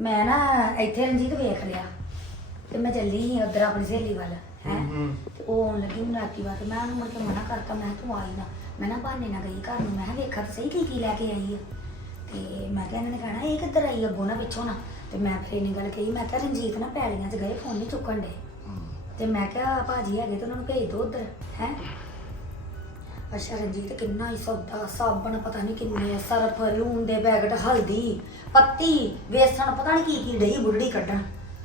ਮੈਂ ਨਾ ਇੱਥੇ ਰਣਜੀਤ ਵੇਖ ਲਿਆ ਤੇ ਮੈਂ ਚੱਲੀ ਸੀ ਉਧਰ ਆਪਣੀ ਸਹੇਲੀ ਵੱਲ ਹੈ। ਤੇ ਉਹ ਆਉਣ ਲੱਗੀ ਮੈਨੂੰ ਰਾਤੀ ਬਾਅਦ ਮੈਂ ਉਹਨੂੰ ਕੇ ਮਨਾ ਕਰਤਾ ਮੈਂ ਕਿਹਾ ਤੂੰ ਆਈ ਨਾ। ਮੈਂ ਨਾ ਬਹਾਨੇ ਨਾਲ ਗਈ ਘਰ ਨੂੰ ਮੈਂ ਕਿਹਾ ਵੇਖਾ ਤਾਂ ਸਹੀ ਕੀ ਕੀ ਲੈ ਕੇ ਆਈ ਆ। ਤੇ ਮੈਂ ਕਿਹਾ ਇਹਨਾਂ ਨੇ ਕਹਿਣਾ ਇਹ ਕਿੱਧਰ ਆਈ ਅੱਗੋਂ ਨਾ ਪਿੱਛੋਂ ਨਾ। ਤੇ ਮੈਂ ਫਿਰ ਇਹਨੇ ਗੱਲ ਕਹੀ ਮੈਂ ਕਿਹਾ ਰਣਜੀਤ ਨਾ ਪੈਲੀਆਂ 'ਚ ਗਏ ਫੋਨ ਨਹੀਂ ਚੁੱਕਣ ਦੇ ਤੇ ਮੈਂ ਕਿਹਾ ਭਾਜੀ ਹੈਗੇ ਤੇ ਉਹਨਾਂ ਨੂੰ ਭੇਜ ਦੋ ਉਧਰ ਹੈ? ਅੱਛਾ ਰਣਜੀਤ ਕਿੰਨਾ ਹੀ ਸੌਦਾ ਸਾਬਣ ਪਤਾ ਨਹੀਂ ਕਿੰਨੇ ਸਰਫ ਲੂਣ ਦੇ ਪੈਕਟ ਹਲਦੀ ਪੱਤੀ ਵੇਸਣ ਪਤਾ ਨਹੀਂ ਕੀ ਕੀ ਡਈ ਬੁੱਢੜੀ ਕੱਢਣ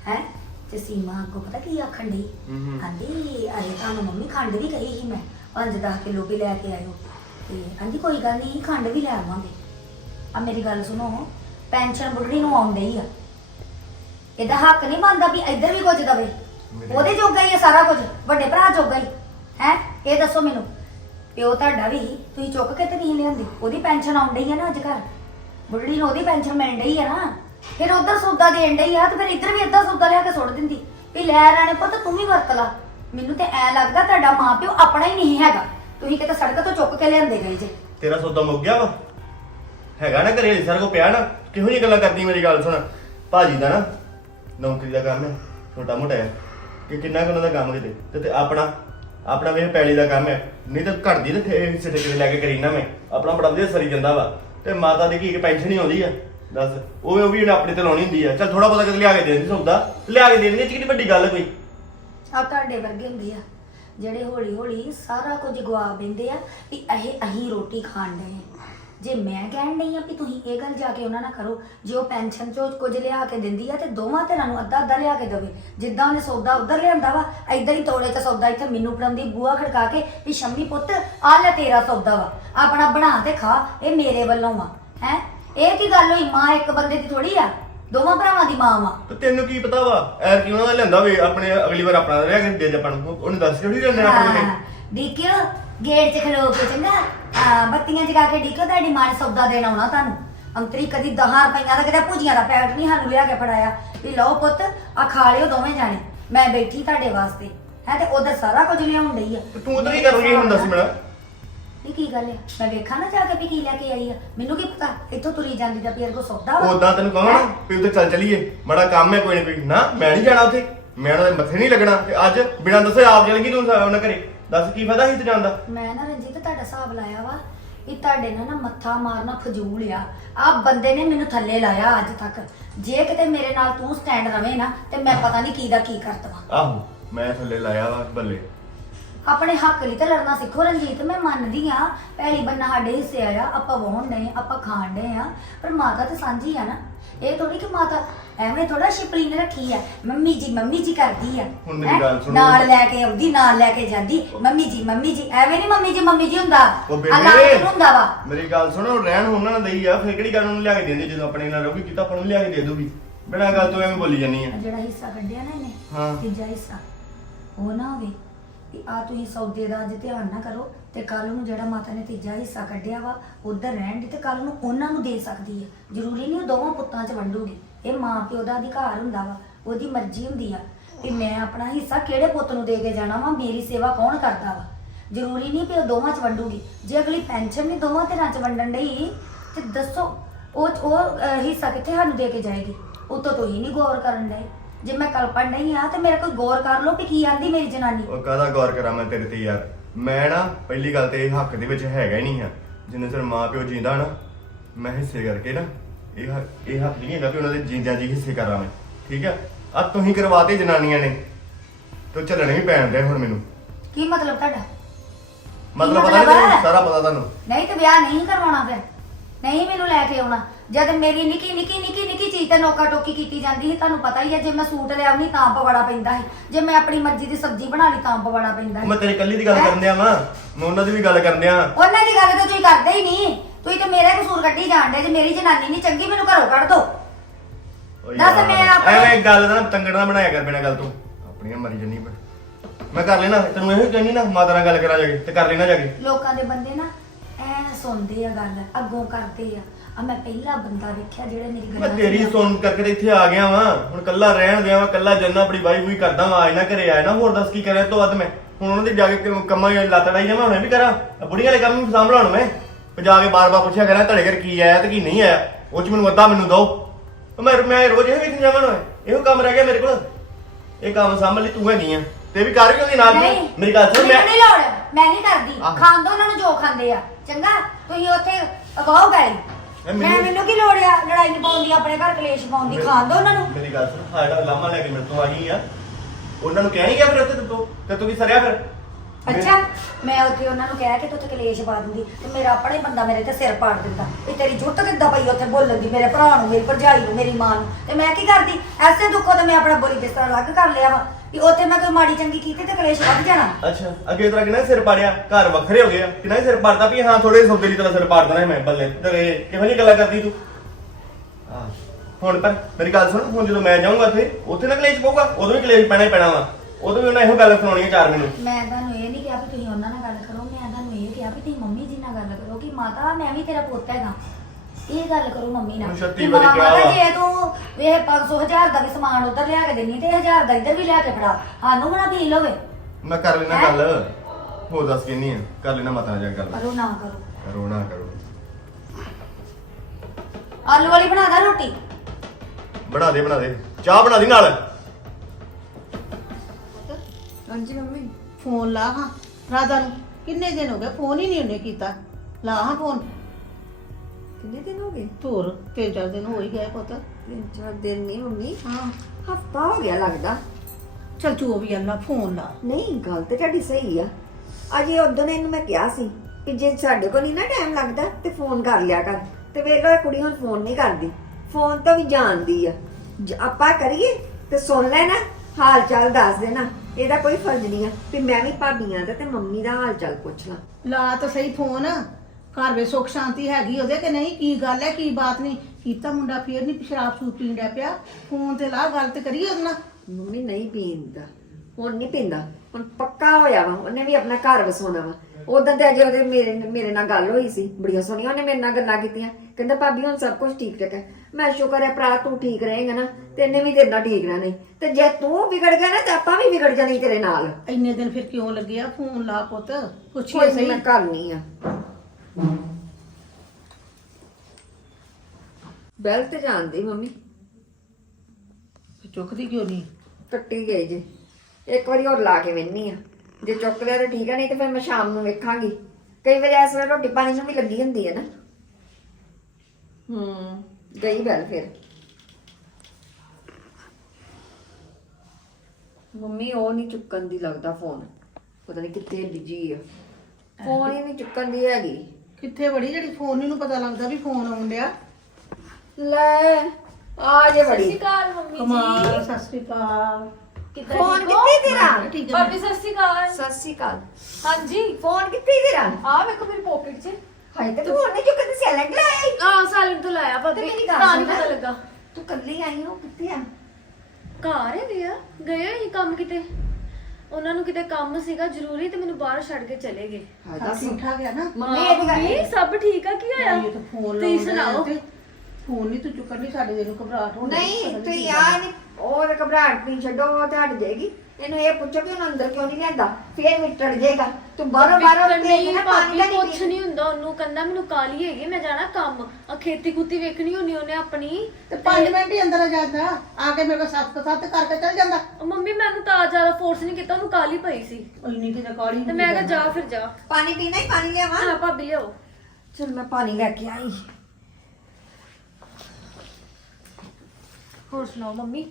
ਹੈ? ਤੇ ਸੀਮਾ ਅੱਗੋਂ ਪਤਾ ਕੀ ਆਖਣ ਡਈ? ਹੂੰ ਹੂੰ। ਕਹਿੰਦੀ ਅਰੇ ਤੁਹਾਨੂੰ ਮੰਮੀ ਖੰਡ ਵੀ ਕਹੀ ਸੀ ਮੈਂ 5-10 ਕਿਲੋ ਵੀ ਲੈ ਕੇ ਆਇਓ। ਤੇ ਕਹਿੰਦੀ ਕੋਈ ਗੱਲ ਨਹੀਂ ਖੰਡ ਵੀ ਲੈ ਆਵਾਂਗੇ। ਆ ਮੇਰੀ ਗੱਲ ਸੁਣੋ ਪੈਨਸ਼ਨ ਬੁੱਢੜੀ ਨੂੰ ਆਉਂਦੇ ਹੀ ਆ। ਇਹਦਾ ਹੱਕ ਨਹੀਂ ਬਣਦਾ ਵੀ ਇੱਧਰ ਵੀ ਕੁਝ ਦਵੇ। ਉਹਦੇ ਜੋਗਾ ਹੀ ਹੈ ਸਾਰਾ ਕੁਝ ਵੱਡੇ ਭਰਾ ਜੋਗਾ ਹੀ। ਹੈ? ਇਹ ਦੱਸੋ ਮੈਨੂੰ ਪਿਓ ਤੁਹਾਡਾ ਵੀ ਸੀ, ਤੁਸੀਂ ਚੁੱਕ ਕੇ ਤੇ ਨਹੀਂ ਲਿਆਂਦੀ ਉਹਦੀ ਪੈਨਸ਼ਨ ਆਉਣ ਡਈ ਆ ਨਾ ਅੱਜ ਘਰ। ਬੁੱਢੜੀ ਨੂੰ ਉਹਦੀ ਪੈਨਸ਼ਨ ਮਿਲਣ ਡਈ ਆ ਨਾ। ਫਿਰ ਉਧਰ ਸੌਦਾ ਦੇਣ ਡਈ ਆ ਤੇ ਫਿਰ ਇੱਧਰ ਵੀ ਅੱਧਾ ਸੌਦਾ ਲਿਆ ਕੇ ਸੁੱਟ ਦਿੰਦੀ। ਵੀ ਲੈ ਰਾਣੇ ਪੁੱਤ ਤੂੰ ਵੀ ਵਰਤ ਲਾ। ਮੈਨੂੰ ਤੇ ਐ ਲੱਗਦਾ ਤੁਹਾਡਾ ਮਾਪਿਓ ਆਪਣਾ ਹੀ ਨਹੀਂ ਹੈਗਾ। ਤੁਸੀਂ ਕਿਤੇ ਸੜਕ ਤੋਂ ਚੁੱਕ ਕੇ ਲਿਆਂਦੇ ਗਏ ਜੇ। ਤੇਰਾ ਸੌਦਾ ਮੁੱਕ ਗਿਆ ਵਾ? ਹੈਗਾ ਨਾ ਘਰੇ ਸਰ ਕੋ ਪਿਆ ਨਾ? ਕਿਹੋ ਜਿਹੀ ਗੱਲਾਂ ਕਰਦੀ ਮੇਰੀ ਗੱਲ ਸੁਣ। ਭਾਜੀ ਦਾ ਨਾ ਨੌਕਰੀ ਦਾ ਕੰਮ ਹੈ ਛੋਟਾ ਮੋਟਾ ਹੈ। ਕਿ ਕਿੰਨਾ ਕੁ ਉਹਨਾਂ ਦਾ ਕੰਮ ਕਿਤੇ? ਤੇ- ਤੇ ਆਪਣਾ ਆਪਣਾ ਵੇ ਪੈਲੀ ਦਾ ਕੰਮ ਹੈ। ਨਹੀਂ ਤਾਂ ਘਰ ਦੀ ਤੇ ਹਿੱਸੇ ਠੇਕੇ ਤੇ ਲੈ ਕੇ ਕਰੀ ਮੈਂ। ਆਪਣਾ ਬੜਾ ਵਧੀਆ ਸਰੀ ਜਾਂਦਾ ਵਾ। ਤੇ ਮਾਤਾ ਦੀ ਕੀ ਪੈਨਸ਼ਨ ਹੀ ਆਉਂਦੀ ਆ। ਦੱਸ। ਉਹ ਉਹ ਵੀ ਆਪਣੇ ਤੇ ਲਾਉਣੀ ਹੁੰਦੀ ਆ। ਚਲ ਥੋੜਾ ਬਹੁਤਾ ਕਦੇ ਲਿਆ ਕੇ ਦੇ ਦਿੰਦੀ ਸੌਦਾ। ਲਿਆ ਕੇ ਦੇ ਦਿੰਦੀ ਇਹ 'ਚ ਕਿਹੜੀ ਵੱਡੀ ਗੱਲ ਹੈ ਕੋਈ। ਆ ਤੁਹਾਡੇ ਵਰਗੇ ਹੁੰਦੇ ਆ। ਜਿਹੜੇ ਹੌਲੀ ਹੌਲੀ ਸਾਰਾ ਕੁਝ ਗਵਾ ਦਿੰਦੇ ਆ ਵੀ ਇਹ ਅਹੀਂ ਰੋਟੀ ਖਾਣ ਡਏ ਜੇ ਮੈਂ ਕਹਿਣ ਡਈ ਆ ਵੀ ਤੁਸੀਂ ਇਹ ਗੱਲ ਜਾ ਕੇ ਉਹਨਾਂ ਨਾਲ ਕਰੋ ਜੇ ਉਹ ਪੈਨਸ਼ਨ ਚੋਂ ਕੁਝ ਲਿਆ ਕੇ ਦਿੰਦੀ ਆ ਤੇ ਦੋਵਾਂ ਧਿਰਾਂ ਨੂੰ ਅੱਧਾ ਅੱਧਾ ਲਿਆ ਕੇ ਦੇਵੇ। ਜਿੱਦਾਂ ਉਹਨੇ ਸੌਦਾ ਉਧਰ ਲਿਆਂਦਾ ਵਾ ਐਦਾਂ ਹੀ ਤੋੜੇ ਤੇ ਸੌਦਾ ਇੱਥੇ ਮੈਨੂੰ ਫੜਾਉਂਦੀ ਬੂਆ ਖੜਕਾ ਕੇ ਵੀ ਸ਼ੰਮੀ ਪੁੱਤ ਆ ਲੈ ਤੇਰਾ ਸੌਦਾ ਵਾ ਆਪਣਾ ਬਣਾ ਤੇ ਖਾ ਇਹ ਮੇਰੇ ਵੱਲੋਂ ਵਾ ਹੈ? ਇਹ ਕੀ ਗੱਲ ਹੋਈ? ਮਾਂ ਇੱਕ ਬੰਦੇ ਦੀ ਥੋੜੀ ਆ ਦੋਵਾਂ ਭਰਾਵਾਂ ਦੀ ਮਾਂ ਵਾ। ਤੇ ਤੈਨੂੰ ਕੀ ਪਤਾ ਵਾ ਐਰ ਕੀ ਉਹਨਾਂ ਦਾ ਲਿਆਂਦਾ ਵੇ ਆਪਣੇ ਅਗਲੀ ਵਾਰ ਆਪਣਾ ਲਿਆ ਕੇ ਦੇ ਦੇ ਆਪਾਂ ਨੂੰ ਉਹਨੇ ਦੱਸ ਕਿਹੜੀ ਲੈਣਾ ਆਪਣੇ ਡਿੱਕਿਓ ਗੇਟ 'ਚ ਖਲੋ ਕੇ ਚੰਗਾ। ਆ, ਬੱਤੀਆਂ ਜਗਾ ਕੇ ਡਿੱਕਿਓ ਤੁਹਾਡੀ ਮਾਂ ਨੇ ਸੌਦਾ ਦੇਣ ਆਉਣਾ ਤੁਹਾਨੂੰ। ਅੰਤਰੀ ਕਦੀ 10 ਰੁਪਈਆਂ ਦਾ ਕਿਤੇ ਭੁਜੀਆਂ ਦਾ ਪੈਕਟ ਨਹੀਂ ਸਾਨੂੰ ਲਿਆ ਕੇ ਫੜਾਇਆ। ਵੀ ਲਓ ਪੁੱਤ ਆ ਖਾ ਲਿਓ ਦੋਵੇਂ ਜਾਣੇ। ਮੈਂ ਬੈਠੀ ਤੁਹਾਡੇ ਵਾਸਤੇ। ਹੈ ਤੇ ਉਧਰ ਸਾਰਾ ਕੁਝ ਲਿਆਉਣ ਡਈ ਆ। ਤੇ ਤੂੰ ਉਧਰ ਕੀ ਕਰੂਗੀ ਹੁਣ ਦੱਸ ਮੈਨੂੰ ਇਹ ਕੀ ਗੱਲ ਹੈ ਮੈਂ ਵੇਖਾਂ ਨਾ ਜਾ ਕੇ ਵੀ ਕੀ ਲੈ ਕੇ ਆਈ ਆ। ਮੈਨੂੰ ਕੀ ਪਤਾ ਇੱਥੋਂ ਤੁਰੀ ਜਾਂਦੀ ਦਾ ਪੀਰ ਕੋ ਸੌਦਾ ਵਾ। ਉਦਾਂ ਤੈਨੂੰ ਕਹਾਂ ਨਾ ਵੀ ਉੱਥੇ ਚੱਲ ਚਲੀਏ। ਬੜਾ ਕੰਮ ਹੈ ਕੋਈ ਨਾ ਕੋਈ। ਨਾ ਮੈਂ ਨਹੀਂ ਜਾਣਾ ਉੱਥੇ। ਮੈਂ ਉਹਨਾਂ ਦੇ ਮੱਥੇ ਨਹੀਂ ਲੱਗਣਾ। ਤੇ ਅੱਜ ਬਿਨਾਂ ਦੱਸੇ ਆਪ ਚਲ ਗਈ ਤੂੰ ਉਹਨਾਂ ਘਰੇ। ਦੱਸ ਕੀ ਫਾਇਦਾ ਸੀ ਤੇ ਜਾਂਦਾ ਮੈਂ ਨਾ ਰਣਜੀਤ ਤੁਹਾਡਾ ਹਿਸਾਬ ਲਾਇਆ ਵਾ ਇਹ ਤੁਹਾਡੇ ਨਾਲ ਨਾ ਮੱਥਾ ਮਾਰਨਾ ਫਜ਼ੂਲ ਆ। ਆ ਬੰਦੇ ਨੇ ਮੈਨੂੰ ਥੱਲੇ ਲਾਇਆ ਅੱਜ ਤੱਕ। ਜੇ ਕਿਤੇ ਮੇਰੇ ਨਾਲ ਤੂੰ ਸਟੈਂਡ ਰਵੇਂ ਨਾ ਤੇ ਮੈਂ ਪਤਾ ਨਹੀਂ ਕੀ ਦਾ ਕੀ ਕਰ ਦਵਾਂ ਆਹੋ ਮੈਂ ਥੱਲੇ ਲਾਇਆ ਵਾ ਬੱਲੇ। ਆਪਣੇ ਹੱਕ ਲਈ ਤਾਂ ਲੜਨਾ ਸਿੱਖੋ ਰਣਜੀਤ ਮੈਂ ਮੰਨਦੀ ਆ। ਪਹਿਲੀ ਬੰਨਾ ਸਾਡੇ ਹਿੱਸੇ ਆਇਆ ਆਪਾਂ ਵਾਹੁਣ ਡਏ ਆਪਾਂ ਖਾਣ ਡਏ ਆ। ਪਰ ਮਾਤਾ ਤਾਂ ਸਾਂਝੀ ਆ ਨਾ। ਇਹ ਥੋੜੀ ਕਿ ਮਾਤਾ ਐਵੇਂ ਥੋੜਾ ਸ਼ਿਪਲੀ ਨੇ ਰੱਖੀ ਆ। ਮੰਮੀ ਜੀ ਮੰਮੀ ਜੀ ਕਰਦੀ ਆ। ਹੁਣ ਮੇਰੀ ਹੈਂ? ਗੱਲ ਸੁਣੋ। ਨਾਲ ਲੈ ਕੇ ਆਉਂਦੀ ਨਾਲ ਲੈ ਕੇ ਜਾਂਦੀ। ਮੰਮੀ ਜੀ ਮੰਮੀ ਜੀ ਐਵੇਂ ਨਹੀਂ ਮੰਮੀ ਜੀ ਮੰਮੀ ਜੀ ਹੁੰਦਾ। ਉਹ ਬੇਬੇ। ਨੂੰ ਹੁੰਦਾ ਵਾ। ਮੇਰੀ ਗੱਲ ਸੁਣ ਰਹਿਣ ਉਹਨਾਂ ਨਾਲ ਦਈ ਆ ਫਿਰ ਕਿਹੜੀ ਗੱਲ ਉਹਨੂੰ ਲਿਆ ਕੇ ਦਿੰਦੀ ਜਦੋਂ ਆਪਣੇ ਨਾਲ ਰਹੂਗੀ? ਕਿਤਾ ਆਪਾਂ ਨੂੰ ਲਿਆ ਕੇ ਦੇ ਦੂਗੀ ਬਿਨਾਂ ਗੱਲ ਤੋਂ ਐਵੇਂ ਬੋਲੀ ਜਾਨੀ ਆ। ਜਿਹੜਾ ਹਿੱਸਾ ਕੱਢਿਆ ਨਾ ਇਹਨੇ ਹਾਂ। ਤੀਜਾ ਹਿੱਸਾ। ਉਹ ਨਾ ਹੋਵੇ ਕਿ ਆ ਤੁਸੀਂ ਸੌਦੇ ਦਾ ਅੱਜ ਧਿਆਨ ਨਾ ਕਰੋ ਤੇ ਕੱਲ ਨੂੰ ਜਿਹੜਾ ਮਾਤਾ ਨੇ ਤੀਜਾ ਹਿੱਸਾ ਕੱਢਿਆ ਵਾ ਉਧਰ ਰਹਿਣ ਦੀ ਤੇ ਕੱਲ ਨੂੰ ਉਹਨਾਂ ਨੂੰ ਦੇ ਸਕਦੀ ਹੈ। ਜ਼ਰੂਰੀ ਨਹੀਂ ਉਹ ਦੋਵਾਂ ਪੁੱਤਾਂ 'ਚ ਵੰਡੂਗੀ। ਇਹ ਮਾਂ ਪਿਓ ਦਾ ਅਧਿਕਾਰ ਹੁੰਦਾ ਵਾ ਉਹਦੀ ਮਰਜ਼ੀ ਹੁੰਦੀ ਆ ਕਿ ਮੈਂ ਆਪਣਾ ਹਿੱਸਾ ਕਿਹੜੇ ਪੁੱਤ ਨੂੰ ਦੇ ਕੇ ਜਾਣਾ ਵਾ ਮੇਰੀ ਸੇਵਾ ਕੌਣ ਕਰਦਾ ਵਾ? ਜ਼ਰੂਰੀ ਨਹੀਂ ਕਿ ਉਹ ਦੋਵਾਂ 'ਚ ਵੰਡੂਗੀ। ਜੇ ਅਗਲੀ ਪੈਨਸ਼ਨ ਨਹੀਂ ਦੋਵਾਂ ਧਿਰਾਂ 'ਚ ਵੰਡਣ ਲਈ ਤੇ ਦੱਸੋ ਉਹ ਉਹ ਅਹ, ਹਿੱਸਾ ਕਿੱਥੇ ਸਾਨੂੰ ਦੇ ਕੇ ਜਾਏਗੀ? ਉਤੋਂ ਤੁਸੀਂ ਹੀ ਨਹੀਂ ਗੌਰ ਕਰਨ ਡਏ। ਜੇ ਮੈਂ ਕਲਪਣ ਨਹੀਂ ਆ ਤੇ ਮੇਰਾ ਕੋਈ ਗੌਰ ਕਰ ਲੋ ਵੀ ਕੀ ਆਂਦੀ ਮੇਰੀ ਜਨਾਨੀ। ਉਹ ਕਾਹਦਾ ਗੌਰ ਕਰਾਂ ਮੈਂ ਤੇਰੇ ਤੇ ਯਾਰ? ਮੈਂ ਨਾ ਪਹਿਲੀ ਗੱਲ ਤੇ ਇਹ ਹੱਕ ਦੇ ਵਿੱਚ ਹੈਗਾ ਹੀ ਨਹੀਂ ਆ ਜਿੰਨੇ ਚਿਰ ਮਾਂ ਪਿਓ ਜਿੰਦਾ ਨਾ ਮੈਂ ਹਿੱਸੇ ਕਰਕੇ ਨਾ ਇਹ ਹੱਕ ਇਹ ਹੱਕ ਨਹੀਂ ਹੈਗਾ ਕਿ ਉਹਨਾਂ ਦੇ ਜਿੰਦਿਆਂ ਜੀ ਹਿੱਸੇ ਕਰਾਂ ਮੈਂ। ਠੀਕ ਹੈ ਆ ਤੁਸੀਂ ਕਰਵਾਤੇ ਜਨਾਨੀਆਂ ਨੇ। ਤੇ ਚੱਲਣੇ ਵੀ ਪੈਣ ਦੇ ਹੁਣ ਮੈਨੂੰ। ਕੀ ਮਤਲਬ ਤੁਹਾਡਾ? ਮਤਲਬ ਪਤਾ ਮਤਲਬ ਨਹੀਂ ਹੈ? ਸਾਰਾ ਪਤਾ ਤੁਹਾਨੂੰ। ਨਹੀਂ ਤੇ ਵਿਆਹ ਨਹੀਂ ਕਰਵਾਉਣਾ ਫਿਰ। ਨਹੀਂ ਮੈਨੂੰ ਲੈ ਕੇ ਆਉਣਾ। ਜਦ ਮੇਰੀ ਨਿੱਕੀ ਨਿੱਕੀ ਨਿੱਕੀ ਨਿੱਕੀ ਚੀਜ਼ ਤੇ ਨੋਕਾ ਟੋਕੀ ਕੀਤੀ ਜਾਂਦੀ ਸੀ ਤੁਹਾਨੂੰ ਪਤਾ ਹੀ ਹੈ ਜੇ ਮੈਂ ਸੂਟ ਲਿਆਵਣੀ ਤਾਂ ਪਵਾੜਾ ਪੈਂਦਾ ਸੀ। ਜੇ ਮੈਂ ਆਪਣੀ ਮਰਜ਼ੀ ਦੀ ਸਬਜ਼ੀ ਬਣਾ ਲਈ ਤਾਂ ਪਵਾੜਾ ਪੈਂਦਾ ਸੀ। ਮੈਂ ਤੇਰੀ ਕੱਲੀ ਦੀ ਗੱਲ ਹੈਂ? ਕਰਨ ਵਾਂ। ਮੈਂ ਉਹਨਾਂ ਦੀ ਵੀ ਗੱਲ ਕਰਨ ਦਿਆ ਉਹਨਾਂ ਦੀ ਗੱਲ ਤਾਂ ਤੁਸੀਂ ਕਰਦੇ ਹੀ ਨਹੀਂ। ਤੁਸੀਂ ਤੇ ਮੇਰੇ ਕਸੂਰ ਕੱਢੀ ਜਾਂਦੇ ਜੇ ਮੇਰੀ ਜਨਾਨੀ ਨਹੀਂ ਚੰਗੀ ਮੈਨੂੰ ਘਰੋਂ ਕੱਢ ਦੋ। ਦੱਸ ਯਾਰ, ਮੈਂ ਆਪਣੇ- ਐਵੇਂ ਗੱਲ ਦਾ ਨਾ ਤੰਗੜ ਨਾ ਬਣਾਇਆ ਕਰ ਬਿਨਾਂ ਗੱਲ ਤੋਂ। ਆਪਣੀਆਂ ਮਰੀ ਜੰਨੀ ਮੈਂ। ਕਰ ਲੈਣਾ ਤੈਨੂੰ ਇਹੋ ਕਹਿੰਦੀ ਨਾ ਮਾਤਾ ਨਾਲ ਗੱਲ ਕਰਾ ਜਾ ਕੇ ਤੇ ਕਰ ਲੈਣਾ ਜਾ ਕੇ। ਲੋਕਾਂ ਦੇ ਬੰਦੇ ਨਾ ਐ ਸੁਣਦੇ ਆ ਗੱਲ ਅੱਗੋਂ ਕਰਦੇ ਆ। ਆ ਮੈਂ ਪਹਿਲਾ ਬੰਦਾ ਵੇਖਿਆ ਜਿਹੜਾ ਮੇਰੀ ਮੈਂ ਗੱਲਾਂ ਤੇਰੀ। ਸੁਣ ਕਰਕੇ ਤੇ ਇੱਥੇ ਆ ਗਿਆ ਵਾਂ। ਹੁਣ ਕੱਲਾ ਰਹਿਣ ਦਿਆਂ ਵਾਂ ਕੱਲਾ ਜੰਨਾ ਆਪਣੀ ਵਾਈ ਵੂਈ ਕਰਦਾ ਵਾਂ। ਆਜ ਨਾ ਘਰੇ ਆਇਆ ਨਾ ਹੋਰ ਦੱਸ ਕੀ ਕਰਾਂ ਇਹ ਤੋਂ ਵੱਧ ਮੈਂ। ਹੁਣ ਉਹਨਾਂ ਦੇ ਜਾ ਕੇ ਕੰਮਾਂ ਦੀ ਲੱਤ ਡਾਈ ਜਾਵਾਂ ਹੁਣੇ ਵੀ ਕਰਾਂ। ਆਹ ਬੁੜੀਆਂ ਦੇ ਕੰਮ ਵੀ ਸੰਭਲਾਉਣ ਮੈਂ। ਤੇ ਜਾ ਕੇ ਬਾਰ-ਬਾਰ ਪੁੱਛਿਆ ਕਰਾਂ ਤੁਹਾਡੇ ਘਰ ਕੀ ਆਇਆ ਤੇ ਕੀ ਨਹੀਂ ਆਇਆ। ਉਹ ਚ ਮੈਨੂੰ ਅੱਧਾ ਮੈਨੂੰ ਦੋ ਮੈਂ ਮੈਂ ਰੋਜ਼ ਇਹ ਵੇਖਣ ਜਾਵਾਂ ਨਾ ਇਹੋ ਕੰਮ ਰਹਿ ਗਿਆ ਮੇਰੇ ਕੋਲ। ਇਹ ਕੰਮ ਸਾਂਭ ਲਈ ਤੂੰ ਹੈਗੀ ਆ। ਤੇ ਵੀ ਕਰ ਉਹਦੀ ਨਾਲ ਨਹੀਂ। ਮੇਰੀ ਗੱਲ ਸੁਣ ਮੈਨੂੰ ਮੈਂ ਨਹੀਂ ਲੋੜ ਮੈਂ ਨਹੀਂ ਕਰਦੀ। ਆਹ। ਖਾਣ ਦੋ ਉਹਨਾਂ ਨੂੰ ਜੋ ਖਾਂਦੇ ਆ। ਚੰਗਾ? ਤੁਸੀਂ ਉੱਥੇ ਅਗਾਓ ਗਏ। ਇਹ ਮੈਂ ਮੈਨੂੰ- ਮੈਨੂੰ ਕੀ ਲੋੜ ਆ ਲੜਾਈ ਨਹੀਂ ਪਾਉਂਦੀ ਆਪਣੇ ਘਰ ਕਲੇਸ਼ ਪਾਉਂਦੀ ਖਾਣ ਦੋ ਉਹਨਾਂ ਨੂੰ। ਮੇਰੀ ਗੱਲ ਸੁਣ ਹਾਂ ਜਿਹੜਾ ਲਾਮਾ ਲੈ ਕੇ ਮੇਰੇ ਤੋਂ ਆ ਗਈ ਆ ਉਹਨਾਂ ਨੂੰ ਕਹਿ ਨਹੀਂ ਗਿਆ ਫਿਰ ਉੱਥੇ ਤੇ ਤੂੰ? ਤੇ ਤੂੰ ਵੀ ਸਰਿਆ ਫਿਰ? ਅੱਛਾ ਮੈਂ ਉੱਥੇ ਉਹਨਾਂ ਨੂੰ ਕਹਿ ਕੇ ਤੂੰ ਉੱਥੇ ਕਲੇਸ਼ ਪਾ ਦਿੰਦੀ। ਤੇ ਮੇਰਾ ਆਪਣਾ ਹੀ ਬੰਦਾ ਮੇਰੇ ਤੇ ਸਿਰ ਪਾੜ ਦਿੰਦਾ। ਇਹ ਤੇਰੀ ਜੁੱਤ ਕਿੱਦਾਂ ਪਈ ਉੱਥੇ ਬੋਲਣ ਦੀ? ਮੇਰੇ ਭਰਾ ਨੂੰ ਮੇਰੀ ਭਰਜਾਈ ਨੂੰ ਮੇਰੀ ਮਾਂ ਨੂੰ। ਤੇ ਮੈਂ ਕੀ ਕਰਦੀ? ਐਸੇ ਦੁੱਖੋਂ ਤੇ ਮੈਂ ਆਪਣਾ ਬੋਲੀ ਬਿਸਤਰਾ ਅਲੱਗ ਕਰ ਲਿਆ ਵਾ। ਕਿ ਉੱਥੇ ਮੈਂ ਕੋਈ ਮਾੜੀ ਚੰਗੀ ਕੀਤੀ ਤੇ ਕਲੇਸ਼ ਵੱਧ ਜਾਣਾ। ਅੱਛਾ ਅੱਗੇ ਤੇਰਾ ਕਿਹਨਾਂ ਸਿਰ ਪਾੜਿਆ? ਘਰ ਵੱਖਰੇ ਹੋ ਗਏ ਆ। ਕਿਹਨਾਂ ਸਿਰ ਪਾੜਦਾ ਵੀ ਹਾਂ ਥੋੜੇ ਸੌਦੇ ਲਈ ਤੇਰਾ ਸਿਰ ਪਾੜ ਦੇਣਾ ਮੈਂ ਬੱਲੇ। ਤੇ ਇਹ ਕਿਹੋ ਜਿਹੀ ਗੱਲਾਂ ਕਰਦੀ ਤੂੰ? ਹਾਂ ਹੁਣ ਪਰ ਮੇਰੀ ਗੱਲ ਸੁਣ ਹੁਣ ਜਦੋਂ ਮੈਂ ਜਾਊਂਗਾ ਉੱਥੇ ਉੱਥੇ ਨਾ ਕਲੇਸ਼ ਪਊਗਾ ਉਦੋਂ ਵੀ ਕਲੇਸ਼ ਪੈਣਾ ਹੀ ਪੈਣਾ ਵਾ। ਉਦੋਂ ਵੀ ਉਹਨਾਂ ਇਹੋ ਗੱਲ ਸੁਣਾਉਣੀ ਹੈ ਚਾਰ ਮੈਨੂੰ। ਮੈਂ ਤੁਹਾਨੂੰ ਇਹ ਨਹੀਂ ਕਿਹਾ ਵੀ ਤੁਸੀਂ ਉਹਨਾਂ ਨਾਲ ਗੱਲ ਕਰੋ ਮੈਂ ਤੁਹਾਨੂੰ ਇਹ ਕਿਹਾ ਵੀ ਤੁਸੀਂ ਮੰਮੀ ਜੀ ਨਾਲ ਗੱਲ ਕਰੋ ਕਿ ਮਾਤਾ ਮੈਂ ਵੀ ਤੇਰਾ ਪੁੱਤ ਹੈਗਾ। ਇਹ ਗੱਲ ਕਰੋ ਮੰਮੀ ਨਾਲ। ਹੁਣ ਛੱਤੀ ਕਿ ਵਾਰੀ ਮਾਂ- ਕਿਹਾ ਮਾਤਾ ਵਾ। ਜੇ ਤੂੰ ਇਹ 500 ਹਜ਼ਾਰ ਦਾ ਵੀ ਸਮਾਨ ਉਧਰ ਲਿਆ ਕੇ ਦੇਣੀ ਤੇ 1000 ਦਾ ਇੱਧਰ ਵੀ ਲਿਆ ਕੇ ਫੜਾ। ਸਾਨੂੰ ਬਣਾ ਪੀ ਲੋਵੇ। ਮੈਂ ਕਰ ਲੈਣਾ ਹੈਂ? ਗੱਲ। ਹੋਰ ਦੱਸ ਕਿੰਨੀ ਆ? ਕਰ ਲੈਣਾ ਮਤਾਂ ਜਾ ਗੱਲ। ਕਰੋ ਨਾ ਕਰੋ। ਕਰੋ ਨਾ ਕਰੋ। ਆਲੂ ਵਾਲੀ ਬਣਾ ਦਾ ਰੋਟੀ। ਬਣਾ ਦੇ ਬਣਾ ਦੇ। ਚਾਹ ਬਣਾ ਦੀ ਨਾਲ। ਹਾਂਜੀ ਮੰਮੀ ਫੋਨ ਲਾ ਹਾਂ। ਰਾਧਾ ਨੂੰ। ਕਿੰਨੇ ਦਿਨ ਹੋ ਗਏ? ਫੋਨ ਹੀ ਨਹੀਂ ਉਹਨੇ ਕੀਤਾ। ਲਾ ਹਾਂ ਫੋਨ। ਕਿੰਨੇ ਦਿਨ ਹੋ ਗਏ? ਧੁਰ ਤਿੰਨ ਚਾਰ ਦਿਨ ਹੋ ਹੀ ਗਏ ਪੁੱਤ। ਤਿੰਨ ਚਾਰ ਦਿਨ ਨਹੀਂ ਮੰਮੀ। ਹਾਂ। ਹਫਤਾ ਹੋ ਗਿਆ ਲੱਗਦਾ। ਚਲ ਜੋ ਵੀ ਅੱਲਾ ਫੋਨ ਲਾ। ਨਹੀਂ ਗੱਲ ਤੇ ਤੁਹਾਡੀ ਸਹੀ ਆ। ਅਜੇ ਉਦੋਂ ਇਹਨੂੰ ਮੈਂ ਕਿਹਾ ਸੀ ਕਿ ਜੇ ਸਾਡੇ ਕੋਲ ਨਹੀਂ ਨਾ ਟਾਈਮ ਲੱਗਦਾ ਤੇ ਫੋਨ ਕਰ ਲਿਆ ਕਰ। ਤੇ ਵੇਖ ਇਹ ਕੁੜੀ ਹੁਣ ਫੋਨ ਨਹੀਂ ਕਰਦੀ। ਫੋਨ ਤੋਂ ਵੀ ਜਾਣਦੀ ਆ। ਜ- ਆਪਾਂ ਕਰੀਏ ਤੇ ਸੁਣ ਲੈਣਾ ਹਾਲ ਚਾਲ ਦੱਸ ਦੇਣਾ। ਇਹਦਾ ਕੋਈ ਫਰਜ਼ ਨਹੀਂ ਆ ਵੀ ਮੈਂ ਵੀ ਭਾਬੀਆਂ ਦਾ ਤੇ ਮੰਮੀ ਦਾ ਹਾਲ ਚਾਲ ਪੁੱਛ ਲਾਂ। ਲਾ ਤਾਂ ਸਹੀ ਫੋਨ ਘਰ ਵਿੱਚ ਸੁੱਖ ਸ਼ਾਂਤੀ ਹੈਗੀ ਉਹਦੇ ਕਿ ਨਹੀਂ ਕੀ ਗੱਲ ਹੈ ਕੀ ਬਾਤ ਨਹੀਂ। ਕੀਤਾ ਮੁੰਡਾ ਫੇਰ ਨਹੀਂ ਸ਼ਰਾਬ ਸੂਪ ਪੀਣ ਡਿਆ ਪਿਆ। ਫੋਨ ਤੇ ਲਾ ਗੱਲ ਤੇ ਕਰੀਏ ਉਹਦੇ ਨਾਲ। ਮੰਮੀ ਨਹੀਂ ਪੀਂਦਾ ਹੁਣ ਨਹੀਂ ਪੀਂਦਾ। ਹੁਣ ਪੱਕਾ ਹੋਇਆ ਵਾ ਉਹਨੇ ਵੀ ਆਪਣਾ ਘਰ ਵਸਾਉਣਾ ਵਾ। ਉਦੋਂ ਤੇ ਅਜੇ ਉਹਦੇ ਮੇਰੇ ਮੇਰੇ ਨਾਲ ਗੱਲ ਹੋਈ ਸੀ ਬੜੀਆਂ ਸੋਹਣੀਆਂ ਉਹਨੇ ਮੇਰੇ ਨਾਲ ਗੱਲਾਂ ਕੀਤੀਆਂ। ਕਹਿੰਦਾ ਭਾਬੀ ਹੁਣ ਸਭ ਕੁਝ ਠੀਕ ਠਾਕ ਹੈ। ਮੈਂ ਸ਼ੁਕਰ ਹੈ ਭਰਾ ਤੂੰ ਠੀਕ ਰਹੇਗਾ ਨਾ ਤੇ ਇਹਨੇ ਵੀ ਤੇਰੇ ਨਾਲ ਠੀਕ ਰਹਿਣਾ ਤੇ ਜੇ ਤੂੰ ਵਿਗੜ ਗਿਆ ਨਾ ਤੇ ਆਪਾਂ ਵੀ ਵਿਗੜ ਜਾਣੀ ਤੇਰੇ ਨਾਲ। ਇੰਨੇ ਦਿਨ ਫਿਰ ਕਿਉਂ ਲੱਗਿਆ? ਫੋਨ ਲਾ ਪੁੱਤ ਪੁੱਛੀਏ ਕੋਈ ਸਹੀ। ਮੈਂ ਕਰਨੀ ਆ। ਬੈਲ ਤੇ ਜਾਂਦੀ ਮੰਮੀ। ਚੁੱਕਦੀ ਕਿਉਂ ਨਹੀਂ? ਕੱਟੀ ਗਈ ਜੇ। ਇੱਕ ਵਾਰੀ ਹੋਰ ਲਾ ਕੇ ਵੇਖਨੀ ਆ। ਜੇ ਚੁੱਕ ਲਿਆ ਤਾਂ ਠੀਕ ਆ ਨਹੀਂ ਤੇ ਫਿਰ ਮੈਂ ਸ਼ਾਮ ਨੂੰ ਵੇਖਾਂਗੀ। ਕਈ ਵਾਰੀ ਇਸ ਵੇਲੇ ਰੋਟੀ ਪਾਣੀ ਨੂੰ ਵੀ ਲੱਗੀ ਹੁੰਦੀ ਹੈ ਨਾ। ਹੂੰ। ਗਈ ਬੈਲ ਫਿਰ। ਮੰਮੀ ਉਹ ਨਹੀਂ ਚੁੱਕਣ ਦੀ ਲੱਗਦਾ ਫੋਨ। ਪਤਾ ਨਹੀਂ ਕਿੱਥੇ ਬਿਜ਼ੀ ਆ। ਫੋਨ ਹੀ ਨਹੀਂ ਚੁੱਕਣ ਦੀ ਹੈਗੀ। ਕਿੱਥੇ ਬੜੀ ਜਿਹੜੀ ਫੋਨ? ਨੂੰ ਪਤਾ ਲੱਗਦਾ ਵੀ ਫੋਨ ਆਉਣ ਡਿਆ। ਲੈ ਆ ਜੇ ਬੜੀ ਅਕਾਲ ਮੰਮੀ ਕਮਾਲ ਸਤਿ ਸ਼੍ਰੀ ਅਕਾਲ। ਕਿੱਦਾਂ ਫੋਨ ਠੀਕ ਹੋ? ਕਿੱਥੇ ਤੇਰਾ ਠੀਕ ਹੈ। ਭਾਬੀ ਸਤਿ ਸ਼੍ਰੀ ਅਕਾਲ। ਸਤਿ ਸ਼੍ਰੀ ਅਕਾਲ। ਹਾਂਜੀ। ਫੋਨ ਕਿੱਥੇ ਤੇਰਾ? ਆ ਵੇਖੋ ਮੇਰੀ ਪਾਕਟ 'ਚ। ਹਾਏ ਤੇ ਫੋਨ ਨਹੀਂ ਚੁੱਕਣ ਦੀ ਸੈਲੈਂਟ ਲਾਇਆ ਈ। ਆ ਸਾਲਿਨ ਤੋਂ ਲਾਇਆ ਭਾਬੀ। ਤੇ ਮੇਰੀ ਗੱਲ ਤਾਂ ਨਹੀਂ ਸੁਣ। ਪਤਾ ਲੱਗਾ। ਤੂੰ ਕੱਲੀ ਆਈ ਹੋ ਕਿੱਥੇ ਆ? ਘਰ ਹੈਗੇ ਆ। ਗਏ ਹੀ ਕੰਮ ਕਿਤੇ? ਉਹਨਾਂ ਨੂੰ ਕਿਤੇ ਕੰਮ ਸੀਗਾ ਜ਼ਰੂਰੀ ਤੇ ਮੈਨੂੰ ਬਾਹਰ ਛੱਡ ਕੇ ਚਲੇ ਗਏ। ਹਾਂ ਠੀਕ ਠਾਕ ਹੈ ਨਾ। ਮੰਮੀ ਇਹ ਸਭ ਠੀਕ ਆ ਕੀ ਹੋਇਆ? ਇਹ ਤਾਂ ਫੋਨ ਤੁਸੀਂ ਸੁਣਾਓ। ਤੇ ਫੋਨ ਨਹੀਂ ਤੂੰ ਚੁੱਕਣ ਸਾਡੇ ਦੇ ਨੂੰ ਘਬਰਾਹਟ ਹੁੰਦੀ ਨਹੀਂ ਪਤਾ ਤੂੰ ਕੀ ਯਾਰ ਨਹੀਂ ਉਹ ਤੇ ਘਬਰਾਹਟ ਨਹੀਂ ਛੱਡੋ ਉਹ ਤੇ ਹਟ ਜਾਏਗੀ। ਇਹਨੂੰ ਇਹ ਪੁੱਛੋ ਕਿ ਉਹਨੂੰ ਅੰਦਰ ਕਿਉਂ ਨਹੀਂ ਲਿਆਂਦਾ ਫੇਰ ਵਿਟੜ ਜਾਏਗਾ। ਤੂੰ ਬਾਹਰੋਂ ਬਾਹਰੋਂ ਨਹੀਂ ਪਾਣੀ ਦਾ ਕੁਛ ਨਹੀਂ ਹੁੰਦਾ ਉਹਨੂੰ ਕਹਿੰਦਾ ਮੈਨੂੰ ਕਾਲੀ ਹੈਗੀ ਮੈਂ ਜਾਣਾ ਕੰਮ। ਆ ਖੇਤੀ ਖੁੱਤੀ ਵੇਖਣੀ ਹੁੰਨੀ ਉਹਨੇ ਆਪਣੀ। ਤੇ 5 ਮਿੰਟ ਹੀ ਅੰਦਰ ਆ ਜਾਂਦਾ ਆ ਕੇ ਮੇਰੇ ਕੋਲ ਸੱਤ ਸੱਤ ਕਰਕੇ ਚੱਲ ਜਾਂਦਾ। ਮੰਮੀ ਮੈਨੂੰ ਤਾਂ ਜ਼ਿਆਦਾ ਫੋਰਸ ਨਹੀਂ ਕੀਤਾ ਉਹਨੂੰ ਕਾਲੀ ਪਈ ਸੀ। ਉਹ ਇੰਨੀ ਕਿਤੇ ਕਾਲੀ ਤੇ ਮੈਂ ਕਿਹਾ ਜਾ ਫਿਰ ਜਾ। ਪਾਣੀ ਪੀਣਾ ਹੀ ਪਾਣੀ ਲਿਆਵਾਂ? ਹਾਂ ਭਾਬੀ ਲਿਆਓ। ਚਲ ਮੈਂ ਪਾਣੀ ਲੈ ਕੇ ਆਈ। ਹੋਰ ਸੁਣਾਓ ਮੰਮੀ?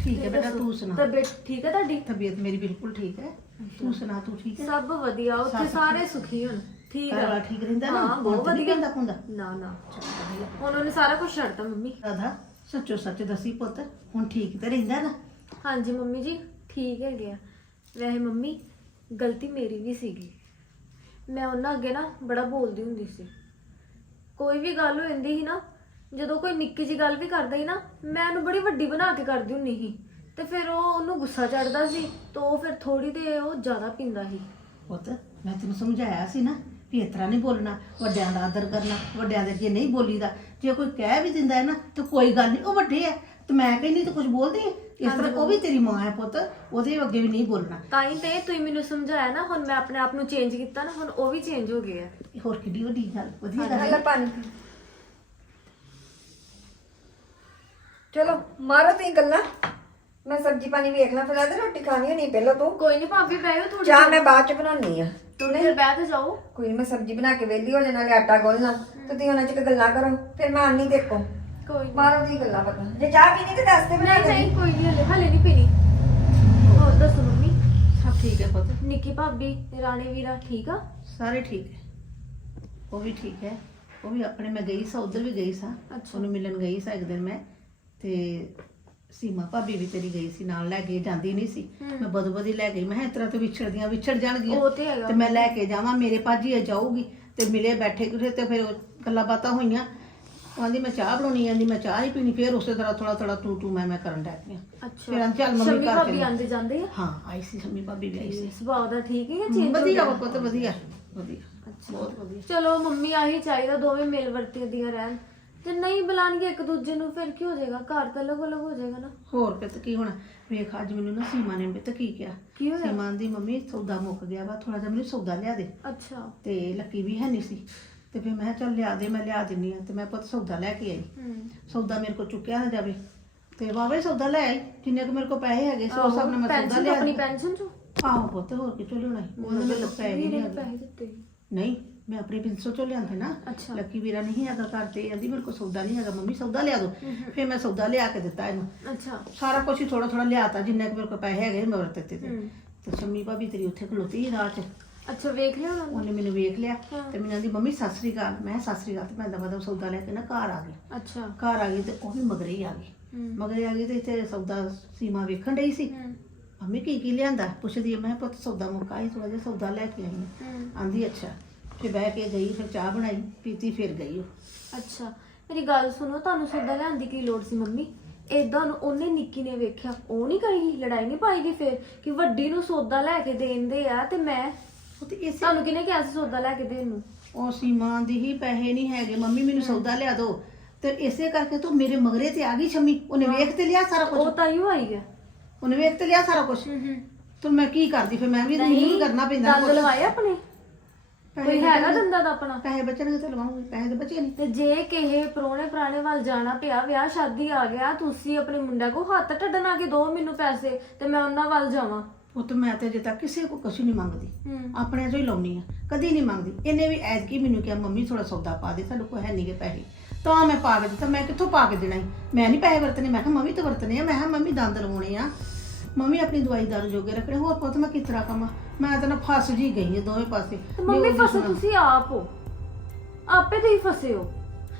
ਠੀਕ ਹੈ ਬੇਟਾ ਤੂੰ ਸੁਣਾ। ਤਬੀਅਤ ਠੀਕ ਹੈ ਤੁਹਾਡੀ? ਤਬੀਅਤ ਮੇਰੀ ਬਿਲਕੁਲ ਠੀਕ ਹੈ। ਤੂੰ ਸੁਣਾ ਤੂੰ ਠੀਕ ਹੈ? ਸਭ ਵਧੀਆ ਉੱਥੇ ਸਾਰੇ ਸੁਖੀ ਹੁਣ ਠੀਕ ਘਰ ਵਾਲਾ ਆ ਠੀਕ ਰਹਿੰਦਾ ਨਾ? ਹਾਂ ਬਹੁਤ ਵਧੀਆ। ਪੈਂਦਾ ਪੁੰਦਾ ਨਾ ਨਾ ਹੁਣ ਉਹਨੇ ਸਾਰਾ ਕੁਝ ਛੱਡਤਾ ਮੰਮੀ। ਰਾਧਾ ਸੱਚੋ ਸੱਚ ਦੱਸੀ ਪੁੱਤ ਹੁਣ ਠੀਕ ਤੇ ਰਹਿੰਦਾ ਨਾ? ਹਾਂਜੀ ਮੰਮੀ ਜੀ ਠੀਕ ਹੈਗੇ ਆ। ਵੈਸੇ ਮੰਮੀ ਗਲਤੀ ਮੇਰੀ ਵੀ ਸੀਗੀ। ਮੈਂ ਉਹਨਾਂ ਅੱਗੇ ਨਾ ਬੜਾ ਬੋਲਦੀ ਹੁੰਦੀ ਸੀ। ਕੋਈ ਵੀ ਗੱਲ ਹੋ ਜਾਂਦੀ ਸੀ ਨਾ ਜਦੋਂ ਕੋਈ ਨਿੱਕੀ ਜੀ ਗੱਲ ਵੀ ਕਰਦਾ ਸੀ ਨਾ ਮੈਂ ਉਹਨੂੰ ਬੜੀ ਵੱਡੀ ਬਣਾ ਕੇ ਕਰਦੀ ਹੁੰਦੀ ਸੀ। ਤੇ ਫਿਰ ਉਹ ਉਹਨੂੰ ਗੁੱਸਾ ਚੜਦਾ ਸੀ ਤੇ ਉਹ ਫਿਰ ਥੋੜੀ ਦੇ ਉਹ ਜ਼ਿਆਦਾ ਪਿੰਦਾ ਸੀ। ਪੁੱਤ ਮੈਂ ਤੈਨੂੰ ਸਮਝਾਇਆ ਸੀ ਨਾ ਵੀ ਇਸ ਤਰ੍ਹਾਂ ਨਹੀਂ ਬੋਲਣਾ ਵੱਡਿਆਂ ਦਾ ਆਦਰ ਕਰਨਾ ਵੱਡਿਆਂ ਦੇ ਅੱਗੇ ਨਹੀਂ ਬੋਲੀਦਾ। ਜੇ ਕੋਈ ਕਹਿ ਵੀ ਦਿੰਦਾ ਹੈ ਨਾ ਤੇ ਕੋਈ ਗੱਲ ਨਹੀਂ ਉਹ ਵੱਡੇ ਆ। ਤੇ ਮੈਂ ਕਹਿੰਦੀ ਤੂੰ ਕੁਝ ਬੋਲਦੀ ਹੈ ਇਸ ਤਰ੍ਹਾਂ ਉਹ ਵੀ ਤੇਰੀ ਮਾਂ ਹੈ ਪੁੱਤ ਉਹਦੇ ਅੱਗੇ ਵੀ ਨਹੀਂ ਬੋਲਣਾ। ਤਾਂ ਹੀ ਤੇ ਤੁਸੀਂ ਮੈਨੂੰ ਸਮਝਾਇਆ ਨਾ ਹੁਣ ਮੈਂ ਆਪਣੇ ਆਪ ਨੂੰ ਚੇਂਜ ਕੀਤਾ ਨਾ ਹੁਣ ਉਹ ਵੀ ਚੇਂਜ ਹੋ ਗਏ ਆ। ਇਹ ਹੋਰ ਕਿੱਡੀ ਵੱਡੀ ਗੱਲ ਵਧੀਆ ਗੱਲ ਹੈ। ਪਾਣੀ ਚਲੋ ਮਾਰੋ ਤੁਸੀਂ ਗੱਲਾਂ। ਮੈਂ ਸਬਜ਼ੀ ਪਾਣੀ ਵੇਖ ਲਾਂ ਫਿਰ ਤੇ ਰੋਟੀ ਖਾਣੀ ਹੋਣੀ ਪਹਿਲਾਂ ਤੂੰ। ਕੋਈ ਨਹੀਂ ਭਾਬੀ ਬਹਿਓ ਥੋੜੀ ਚਾਹ ਮੈਂ ਬਾਅਦ ਚ ਬਣਾਉਣੀ ਆ। ਥੋੜੀ ਦੇਰ ਬਹਿ ਤੇ ਜਾਓ। ਕੋਈ ਨੀ ਮੈਂ ਸਬਜ਼ੀ ਬਣਾ ਕੇ ਵੇਲੀ ਹੋ ਜਾਣਾ ਆਟਾ ਗੋਲਣਾ ਤੇ ਤੁਸੀਂ ਉਹਨਾਂ ਚ ਗੱਲਾਂ ਕਰੋ ਫਿਰ ਮੈਂ ਆਨੀ ਦੇਖੋ। ਕੋਈ। ਮਾਰੋ ਦੀ ਗੱਲਾਂ ਪਤਾ ਜੇ ਚਾਹ ਪੀਣੀ ਤੇ ਦੱਸ ਦੇ ਬਣਾ ਨਹੀਂ ਨਹੀਂ ਕੋਈ ਨਹੀਂ ਹਲੇ ਹਲੇ ਨਹੀਂ ਪੀਣੀ। ਹੋਰ ਦੱਸੋ ਮੰਮੀ? ਸਭ ਠੀਕ ਹੈ ਪੁੱਤ। ਨਿੱਕੀ ਭਾਬੀ ਰਾਣੀ ਵੀਰਾ ਠੀਕ ਆ? ਸਾਰੇ ਠੀਕ ਹੈ। ਉਹ ਵੀ ਠੀਕ ਹੈ। ਉਹ ਵੀ ਆਪਣੇ ਮੈਂ ਗਈ ਸਾਂ ਉਧਰ ਵੀ ਗਈ ਸਾਂ। ਅੱਛਾ। ਉਹਨੂੰ ਮਿਲਣ ਗਈ ਸਾਂ ਇੱਕ ਦਿਨ ਮੈਂ। ਤੇ ਸੀਮਾ ਭਾਬੀ ਵੀ ਤੇਰੀ ਗਈ ਸੀ ਨਾਲ ਲੈ ਕੇ ਜਾਂਦੀ ਨਹੀਂ ਸੀ। ਮੈਂ ਬਦ ਬਦੀ ਲੈ ਗਈ। ਮੈਂ ਕਿਹਾ ਇਸ ਤਰ੍ਹਾਂ ਤੇ ਵਿਛੜਦੀਆਂ ਵਿਛੜ ਜਾਣਗੀਆਂ। ਤੇ ਹੈਗਾ। ਤੇ ਮੈਂ ਲੈ ਕੇ ਜਾਵਾਂ ਮੇਰੇ ਭਾਜੀ ਇਹ ਜਾਊਗੀ ਤੇ ਮਿਲੇ ਬੈਠੇ ਕਿਥੇ ਤੇ ਫਿਰ ਉਹ ਗੱਲਾਂ ਬਾਤਾਂ ਹੋਈਆਂ। ਉਹ ਆਂਦੀ ਮੈਂ ਚਾਹ ਬਣਾਉਣੀ ਆਂਦੀ ਮੈਂ ਚਾਹ ਹੀ ਪੀਣੀ। ਫਿਰ ਉਸੇ ਤਰ੍ਹਾਂ ਥੋੜਾ ਥੋੜਾ ਤੂੰ ਤੂੰ ਮੈਂ ਮੈਂ ਕਰਨ ਲੱਗ ਪਈ ਅੱਛਾ। ਫਿਰ ਆਂਦੀ ਚੱਲ ਮੰਮੀ ਸ਼ੰਮੀ ਘਰ ਭਾਬੀ। ਆਂਦੇ ਜਾਂਦੇ ਆ? ਹਾਂ ਆਈ ਸੀ ਸ਼ੰਮੀ ਭਾਬੀ ਵੀ ਆਈ ਸੀ। ਸੁਭਾਅ ਦਾ ਠੀਕ ਹੈ ਜਾਂ ਵਧੀਆ ਪੁੱਤ ਵਧੀਆ। ਵਧੀਆ। ਅੱਛਾ। ਬਹੁਤ ਵਧੀਆ। ਚਲੋ ਮੰਮੀ ਆਹੀ ਚਾਹੀਦਾ ਦੋਵੇਂ ਮਿਲ ਵਰਤੀਆਂ ਦੀਆਂ ਰਹਿਣ। ਤੇ ਨਹੀਂ ਬੁਲਾਣਗੇ ਇੱਕ ਦੂਜੇ ਨੂੰ ਫਿਰ ਕੀ ਹੋ ਜਾਏਗਾ? ਘਰ ਤਾਂ ਅਲੱਗ ਅਲੱਗ ਹੋ ਜਾਏਗਾ ਨਾ। ਹੋਰ ਪਿੱਤ ਕੀ ਹੋਣਾ? ਵੇਖ ਅੱਜ ਮੈਨੂੰ ਨਾ ਸੀਮਾ ਨੇ ਪਿੱਤ ਕੀ ਕਿਹਾ? ਕੀ ਹੋਇਆ? ਸੀਮਾ ਦੀ ਮੰਮੀ ਸੌਦਾ ਮੁੱਕ ਗਿਆ ਵਾ ਥੋੜਾ ਜਿਹਾ ਮੈਨੂੰ ਸੌਦਾ ਲਿਆ ਦੇ। ਅੱਛਾ। ਤੇ ਲੱਕੀ ਵੀ ਹੈ ਨਹੀਂ ਸੀ। ਤੇ ਫਿਰ ਮੈਂ ਕਿਹਾ ਚੱਲ ਲਿਆ ਦੇ ਮੈਂ ਲਿਆ ਦਿੰਨੀ ਆ। ਤੇ ਮੈਂ ਪੁੱਤ ਸੌਦਾ ਲੈ ਕੇ ਆਈ। ਹੂੰ। ਸੌਦਾ ਮੇਰੇ ਕੋਲ ਚੁੱਕਿਆ ਨਾ ਜਾਵੇ। ਤੇ ਵਾਵੇ ਸੌਦਾ ਲੈ ਆਈ। ਜਿੰਨੇ ਕੁ ਮੇਰੇ ਕੋਲ ਪੈਸੇ ਹੈਗੇ ਸੀ ਹਿਸਾਬ ਨਾਲ ਮੈਂ ਸੌਦਾ ਲਿਆ ਆਪਣੀ ਦਿੱਤਾ। ਪੈਨਸ਼ਨ ਚੋਂ? ਆਹੋ ਪੁੱਤ ਹੋਰ ਕਿਥੋਂ ਲਿਆਉਣਾ ਸੀ? ਉਹਨਾਂ ਦੇ ਪੈਸੇ ਨਹੀਂ ਵੀਰੇ ਨੇ ਹੈਗੇ। ਪੈਸੇ ਦਿੱਤੇ ਨਹੀਂ ਮੈਂ ਆਪਣੀ ਪਿੰਸੋ ਚੋਂ ਲਿਆਂਦੇ ਨਾ ਅੱਛਾ। ਲੱਕੀ ਵੀਰਾ ਨਹੀਂ ਹੈਗਾ ਘਰ ਤੇ ਕਹਿੰਦੀ ਮੇਰੇ ਕੋਲ ਸੌਦਾ ਨਹੀਂ ਹੈਗਾ ਮੰਮੀ ਸੌਦਾ ਲਿਆ ਦੋ। ਫਿਰ ਮੈਂ ਸੌਦਾ ਲਿਆ ਕੇ ਦਿੱਤਾ ਇਹਨੂੰ। ਅੱਛਾ। ਸਾਰਾ ਕੁਝ ਹੀ ਥੋੜਾ ਥੋੜਾ ਲਿਆਤਾ ਜਿੰਨੇ ਕੁ ਮੇਰੇ ਕੋਲ ਪੈਸੇ ਹੈਗੇ ਮੈਂ ਵਰਤ ਦਿੱਤੇ ਤੇ। ਸ਼ੰਮੀ ਭਾਬੀ ਤੇਰੀ ਉੱਥੇ ਖਲੋਤੀ ਸੀ ਰਾਹ 'ਚ। ਅੱਛਾ ਵੇਖ ਲਿਆ ਉਹਨਾਂ ਨੇ? ਉਹਨੇ ਮੈਨੂੰ ਵੇਖ ਲਿਆ ਹਾਂ। ਤੇ ਮੈਨੂੰ ਆਂਦੀ ਮੰਮੀ ਸਤਿ ਸ੍ਰੀ ਅਕਾਲ। ਮੈਂ ਕਿਹਾ ਸਤਿ ਸ੍ਰੀ ਅਕਾਲ ਤੇ ਮੈਂ ਦਵਾ ਦਵ ਸੌਦਾ ਲੈ ਕੇ ਨਾ ਘਰ ਆ ਗਈ। ਅੱਛਾ। ਘਰ ਆ ਗਈ ਤੇ ਉਹ ਵੀ ਮਗਰੇ ਹੀ ਆ ਗਈ। ਮਗਰੇ ਆ ਗਈ ਤੇ ਇੱਥੇ ਸੌਦਾ ਸੀਮਾ ਵੇਖਣ ਡਈ ਸੀ। ਹੂੰ। ਮੰਮੀ ਕੀ ਕੀ ਲਿਆਂਦਾ? ਪੁੱਛਦੀ ਆ, ਮੈਂ ਕਿਹਾ ਪੁੱਤ ਸੌਦਾ ਮੁੱਕਾ ਹੀ ਥੋੜਾ ਜਿਹਾ ਸੌਦਾ ਲੈ ਕੇ ਆਈ ਹਾਂ। ਆਂਦੀ ਅੱਛਾ। ਫਿਰ ਬਹਿ ਕੇ ਗਈ ਫਿਰ ਚਾਹ ਬਣਾਈ ਪੀਤੀ ਫਿਰ ਗਈ ਉਹ। ਅੱਛਾ ਮੇਰੀ ਗੱਲ ਸੁਣੋ ਤੁਹਾਨੂੰ ਸੌਦਾ ਲਿਆਉਣ ਦੀ ਕੀ ਲੋੜ ਸੀ ਮੰਮੀ? ਏਦਾਂ ਨੂੰ ਉਹਨੇ ਨਿੱਕੀ ਨੇ ਵੇਖਿਆ ਉਹ ਨਹੀਂ ਕਹੀ ਲੜਾਈ ਨਹੀਂ ਪਾਏਗੀ ਫਿਰ ਕਿ ਵੱਡੀ ਨੂੰ ਸੌਦਾ ਲੈ ਕੇ ਦੇਂਦੇ ਆ ਤੇ ਮੈਂ ਉਹ ਤੇ ਇਸੇ ਤੁਹਾਨੂੰ ਕਿਹਨੇ ਕਿਹਾ ਸੀ ਸੌਦਾ ਲੈ ਕੇ ਦੇਣ ਨੂੰ? ਉਹ ਸੀਮਾ ਦੀ ਹੀ ਪੈਸੇ ਨਹੀਂ ਹੈਗੇ ਮੰਮੀ ਮੈਨੂੰ ਸੌਦਾ ਲਿਆ ਦਿਓ ਤੇ ਇਸੇ ਕਰਕੇ ਤੂੰ ਮੇਰੇ ਮਗਰੇ ਤੇ ਆ ਗਈ ਸ਼ਮੀ। ਉਹਨੇ ਵੇਖ ਤੇ ਲਿਆ ਸਾਰਾ ਉਹ ਕੁਝ ਤਾਂ ਹੀ ਆਈ ਗਿਆ ਉਹਨੇ ਵੇਖ ਤੇ ਲਿਆ ਸਾਰਾ ਕੁਝ ਹੂੰ ਹੂੰ ਤੂੰ ਮੈਂ ਕੀ ਕਰਦੀ ਫਿਰ ਮੈਂ ਵੀ ਮੈਨੂੰ ਵੀ ਕਰਨਾ ਪੈਂਦਾ ਦੰਦ ਲਵਾਏ ਆਪਣੇ। ਕੋਈ ਹੈਗਾ ਦੰਦਾ ਦਾ ਆਪਣਾ? ਪੈਸੇ ਬਚਣਗੇ ਤੇ ਲਵਾਉਂਗੀ ਪੈਸੇ ਤਾਂ ਬਚੇ ਨਹੀਂ ਤੇ ਜੇ ਕਿਸੇ ਪ੍ਰੋਣੇ ਪ੍ਰਾਣੇ ਵੱਲ ਜਾਣਾ ਪਿਆ ਵਿਆਹ ਸ਼ਾਦੀ ਆ ਗਿਆ ਤੁਸੀਂ ਆਪਣੇ ਮੁੰਡਾ ਕੋ ਹੱਥ ਢੱਡਣਾ ਕੇ ਦੋ ਮੈਨੂੰ ਪੈਸੇ ਤੇ ਮੈਂ ਉਹਨਾਂ ਵੱਲ ਜਾਵਾਂ। ਉਹ ਤਾਂ ਮੈਂ ਤੇ ਅਜੇ ਤੱਕ ਕਿਸੇ ਕੋ ਕੁਛ ਨਹੀਂ ਮੰਗਦੀ। ਹੂੰ। ਆਪਣੇ ਚੋਂ ਹੀ ਲਾਉਣੀ ਆ ਕਦੀ ਨਹੀਂ ਮੰਗਦੀ। ਇਹਨੇ ਵੀ ਐਤਕੀ ਮੈਨੂੰ ਕਿਹਾ ਮੰਮੀ ਥੋੜਾ ਸੌਦਾ ਪਾ ਦੇ ਸਾਡੇ ਕੋਲ ਹੈ ਨਹੀਂਗੇ ਪੈਸੇ। ਤਾਂ ਮੈਂ ਪਾ ਕੇ ਦਿੱਤਾ ਮੈਂ ਕਿੱਥੋਂ ਪਾ ਕੇ ਦੇਣਾ ਸੀ? ਮੈਂ ਨਹੀਂ ਪੈਸੇ ਵਰਤਨੇ ਮੈਂ ਕਿਹਾ ਮੰਮੀ ਤਾਂ ਵਰਤਨੇ ਆ? ਮੈਂ ਕਿਹਾ ਮੰਮੀ ਦੰਦ ਲਵਾਉਣੇ ਆ। ਮੰਮੀ ਆਪਣੀ ਦਵਾਈ ਦਾਰੂ ਜੋਗੇ ਰੱਖਣੇ ਹੋਰ ਪੁੱਤ ਮੈਂ ਕਿਸ ਤਰ੍ਹਾਂ ਕਮਾਂ ਮੈਂ ਤਾਂ ਨਾ ਫਸ ਜੀ ਗਈ ਆ ਦੋਵੇਂ ਪਾਸੇ। ਤੇ ਮੰਮੀ ਜੋ ਫਸੇ ਤੁਸੀਂ ਆਪ ਹੋ। ਆਪੇ ਤੁਸੀਂ ਫਸੇ ਹੋ।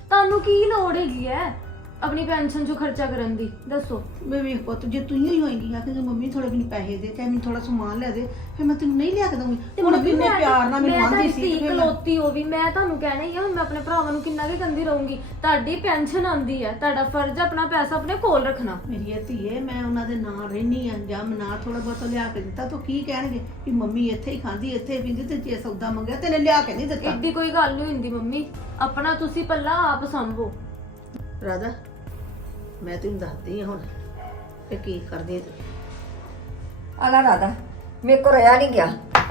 ਤੁਹਾਨੂੰ ਕੀ ਲੋੜ ਹੈਗੀ ਹੈ ਆਪਣੀ ਪੈਨਸ਼ਨ ਚੋਂ ਖਰਚਾ ਕਰਨ ਦੀ ਦੱਸੋ। ਮੈਂ ਵੇਖ ਪੁੱਤ ਜੇ ਤੂੰ ਹੀ ਹੋਏਗੀ ਆ ਕਿ ਮੰਮੀ ਥੋੜੇ ਮੈਨੂੰ ਪੈਸੇ ਦੇ ਤੇ ਮੈਨੂੰ ਥੋੜਾ ਸਮਾਨ ਲਿਆ ਦੇ ਫਿਰ ਮੈਂ ਤੈਨੂੰ ਨਹੀਂ ਲਿਆ ਕੇ ਦਊਂਗੀ। ਹੁਣ ਮੰਮੀ ਕਿੰਨੇ ਮੈਂ- ਪਿਆਰ ਨਾਲ ਮੈਨੂੰ ਮੈਂ ਆਂਦੀ ਸੀ ਤੇ ਫਿਰ ਮੈਂ- ਇਕਲੌਤੀ ਹੋ ਵੀ ਮੈਂ ਤੁਹਾਨੂੰ ਕਹਿਣਾ ਹੀ ਆ ਹੁਣ ਮੈਂ ਆਪਣੇ ਭਰਾਵਾਂ ਨੂੰ ਕਿੰਨਾ ਕੁ ਕੰਦੀ ਰਹੂੰਗੀ। ਤੁਹਾਡੀ ਪੈਨਸ਼ਨ ਆਂਦੀ ਹੈ ਤੁਹਾਡਾ ਫਰਜ਼ ਹੈ ਆਪਣਾ ਪੈਸਾ ਆਪਣੇ ਕੋਲ ਰੱਖਣਾ। ਮੇਰੀ ਇਹ ਧੀਏ ਮੈਂ ਉਹਨਾਂ ਦੇ ਨਾਲ ਰਹਿਨੀ ਆ ਜਾਂ ਮੈਂ ਨਾ ਥੋੜਾ ਬਹੁਤਾ ਲਿਆ ਕੇ ਦਿੱਤਾ ਤਾਂ ਕੀ ਕਹਿਣਗੇ? ਕਿ ਮੰਮੀ ਇੱਥੇ ਹੀ ਖਾਂਦੀ ਇੱਥੇ ਹੀ ਪੀਂਦੀ ਤੇ ਜੇ ਸੌਦਾ ਮੰਗਿਆ ਤੈਨੇ ਲਿਆ ਕੇ ਨਹੀਂ ਦਿੱਤਾ। ਏਡੀ ਕੋਈ ਗੱਲ ਨਹੀਂ ਹੁੰਦੀ ਮੰਮੀ ਆਪਣਾ ਤੁਸੀਂ ਪੱਲਾ ਆਪ ਸੰਭੋ। ਰਾਧਾ ਮੈਂ ਤੈਨੂੰ ਦੱਸਦੀ ਹਾਂ ਹੁਣ ਕਿ ਕੀ ਕਰਦੀ ਤੂੰ। ਆਲਾ ਰਾਦਾ ਮੇਰੇ ਕੋ ਰਿਆ ਨਹੀਂ ਗਿਆ।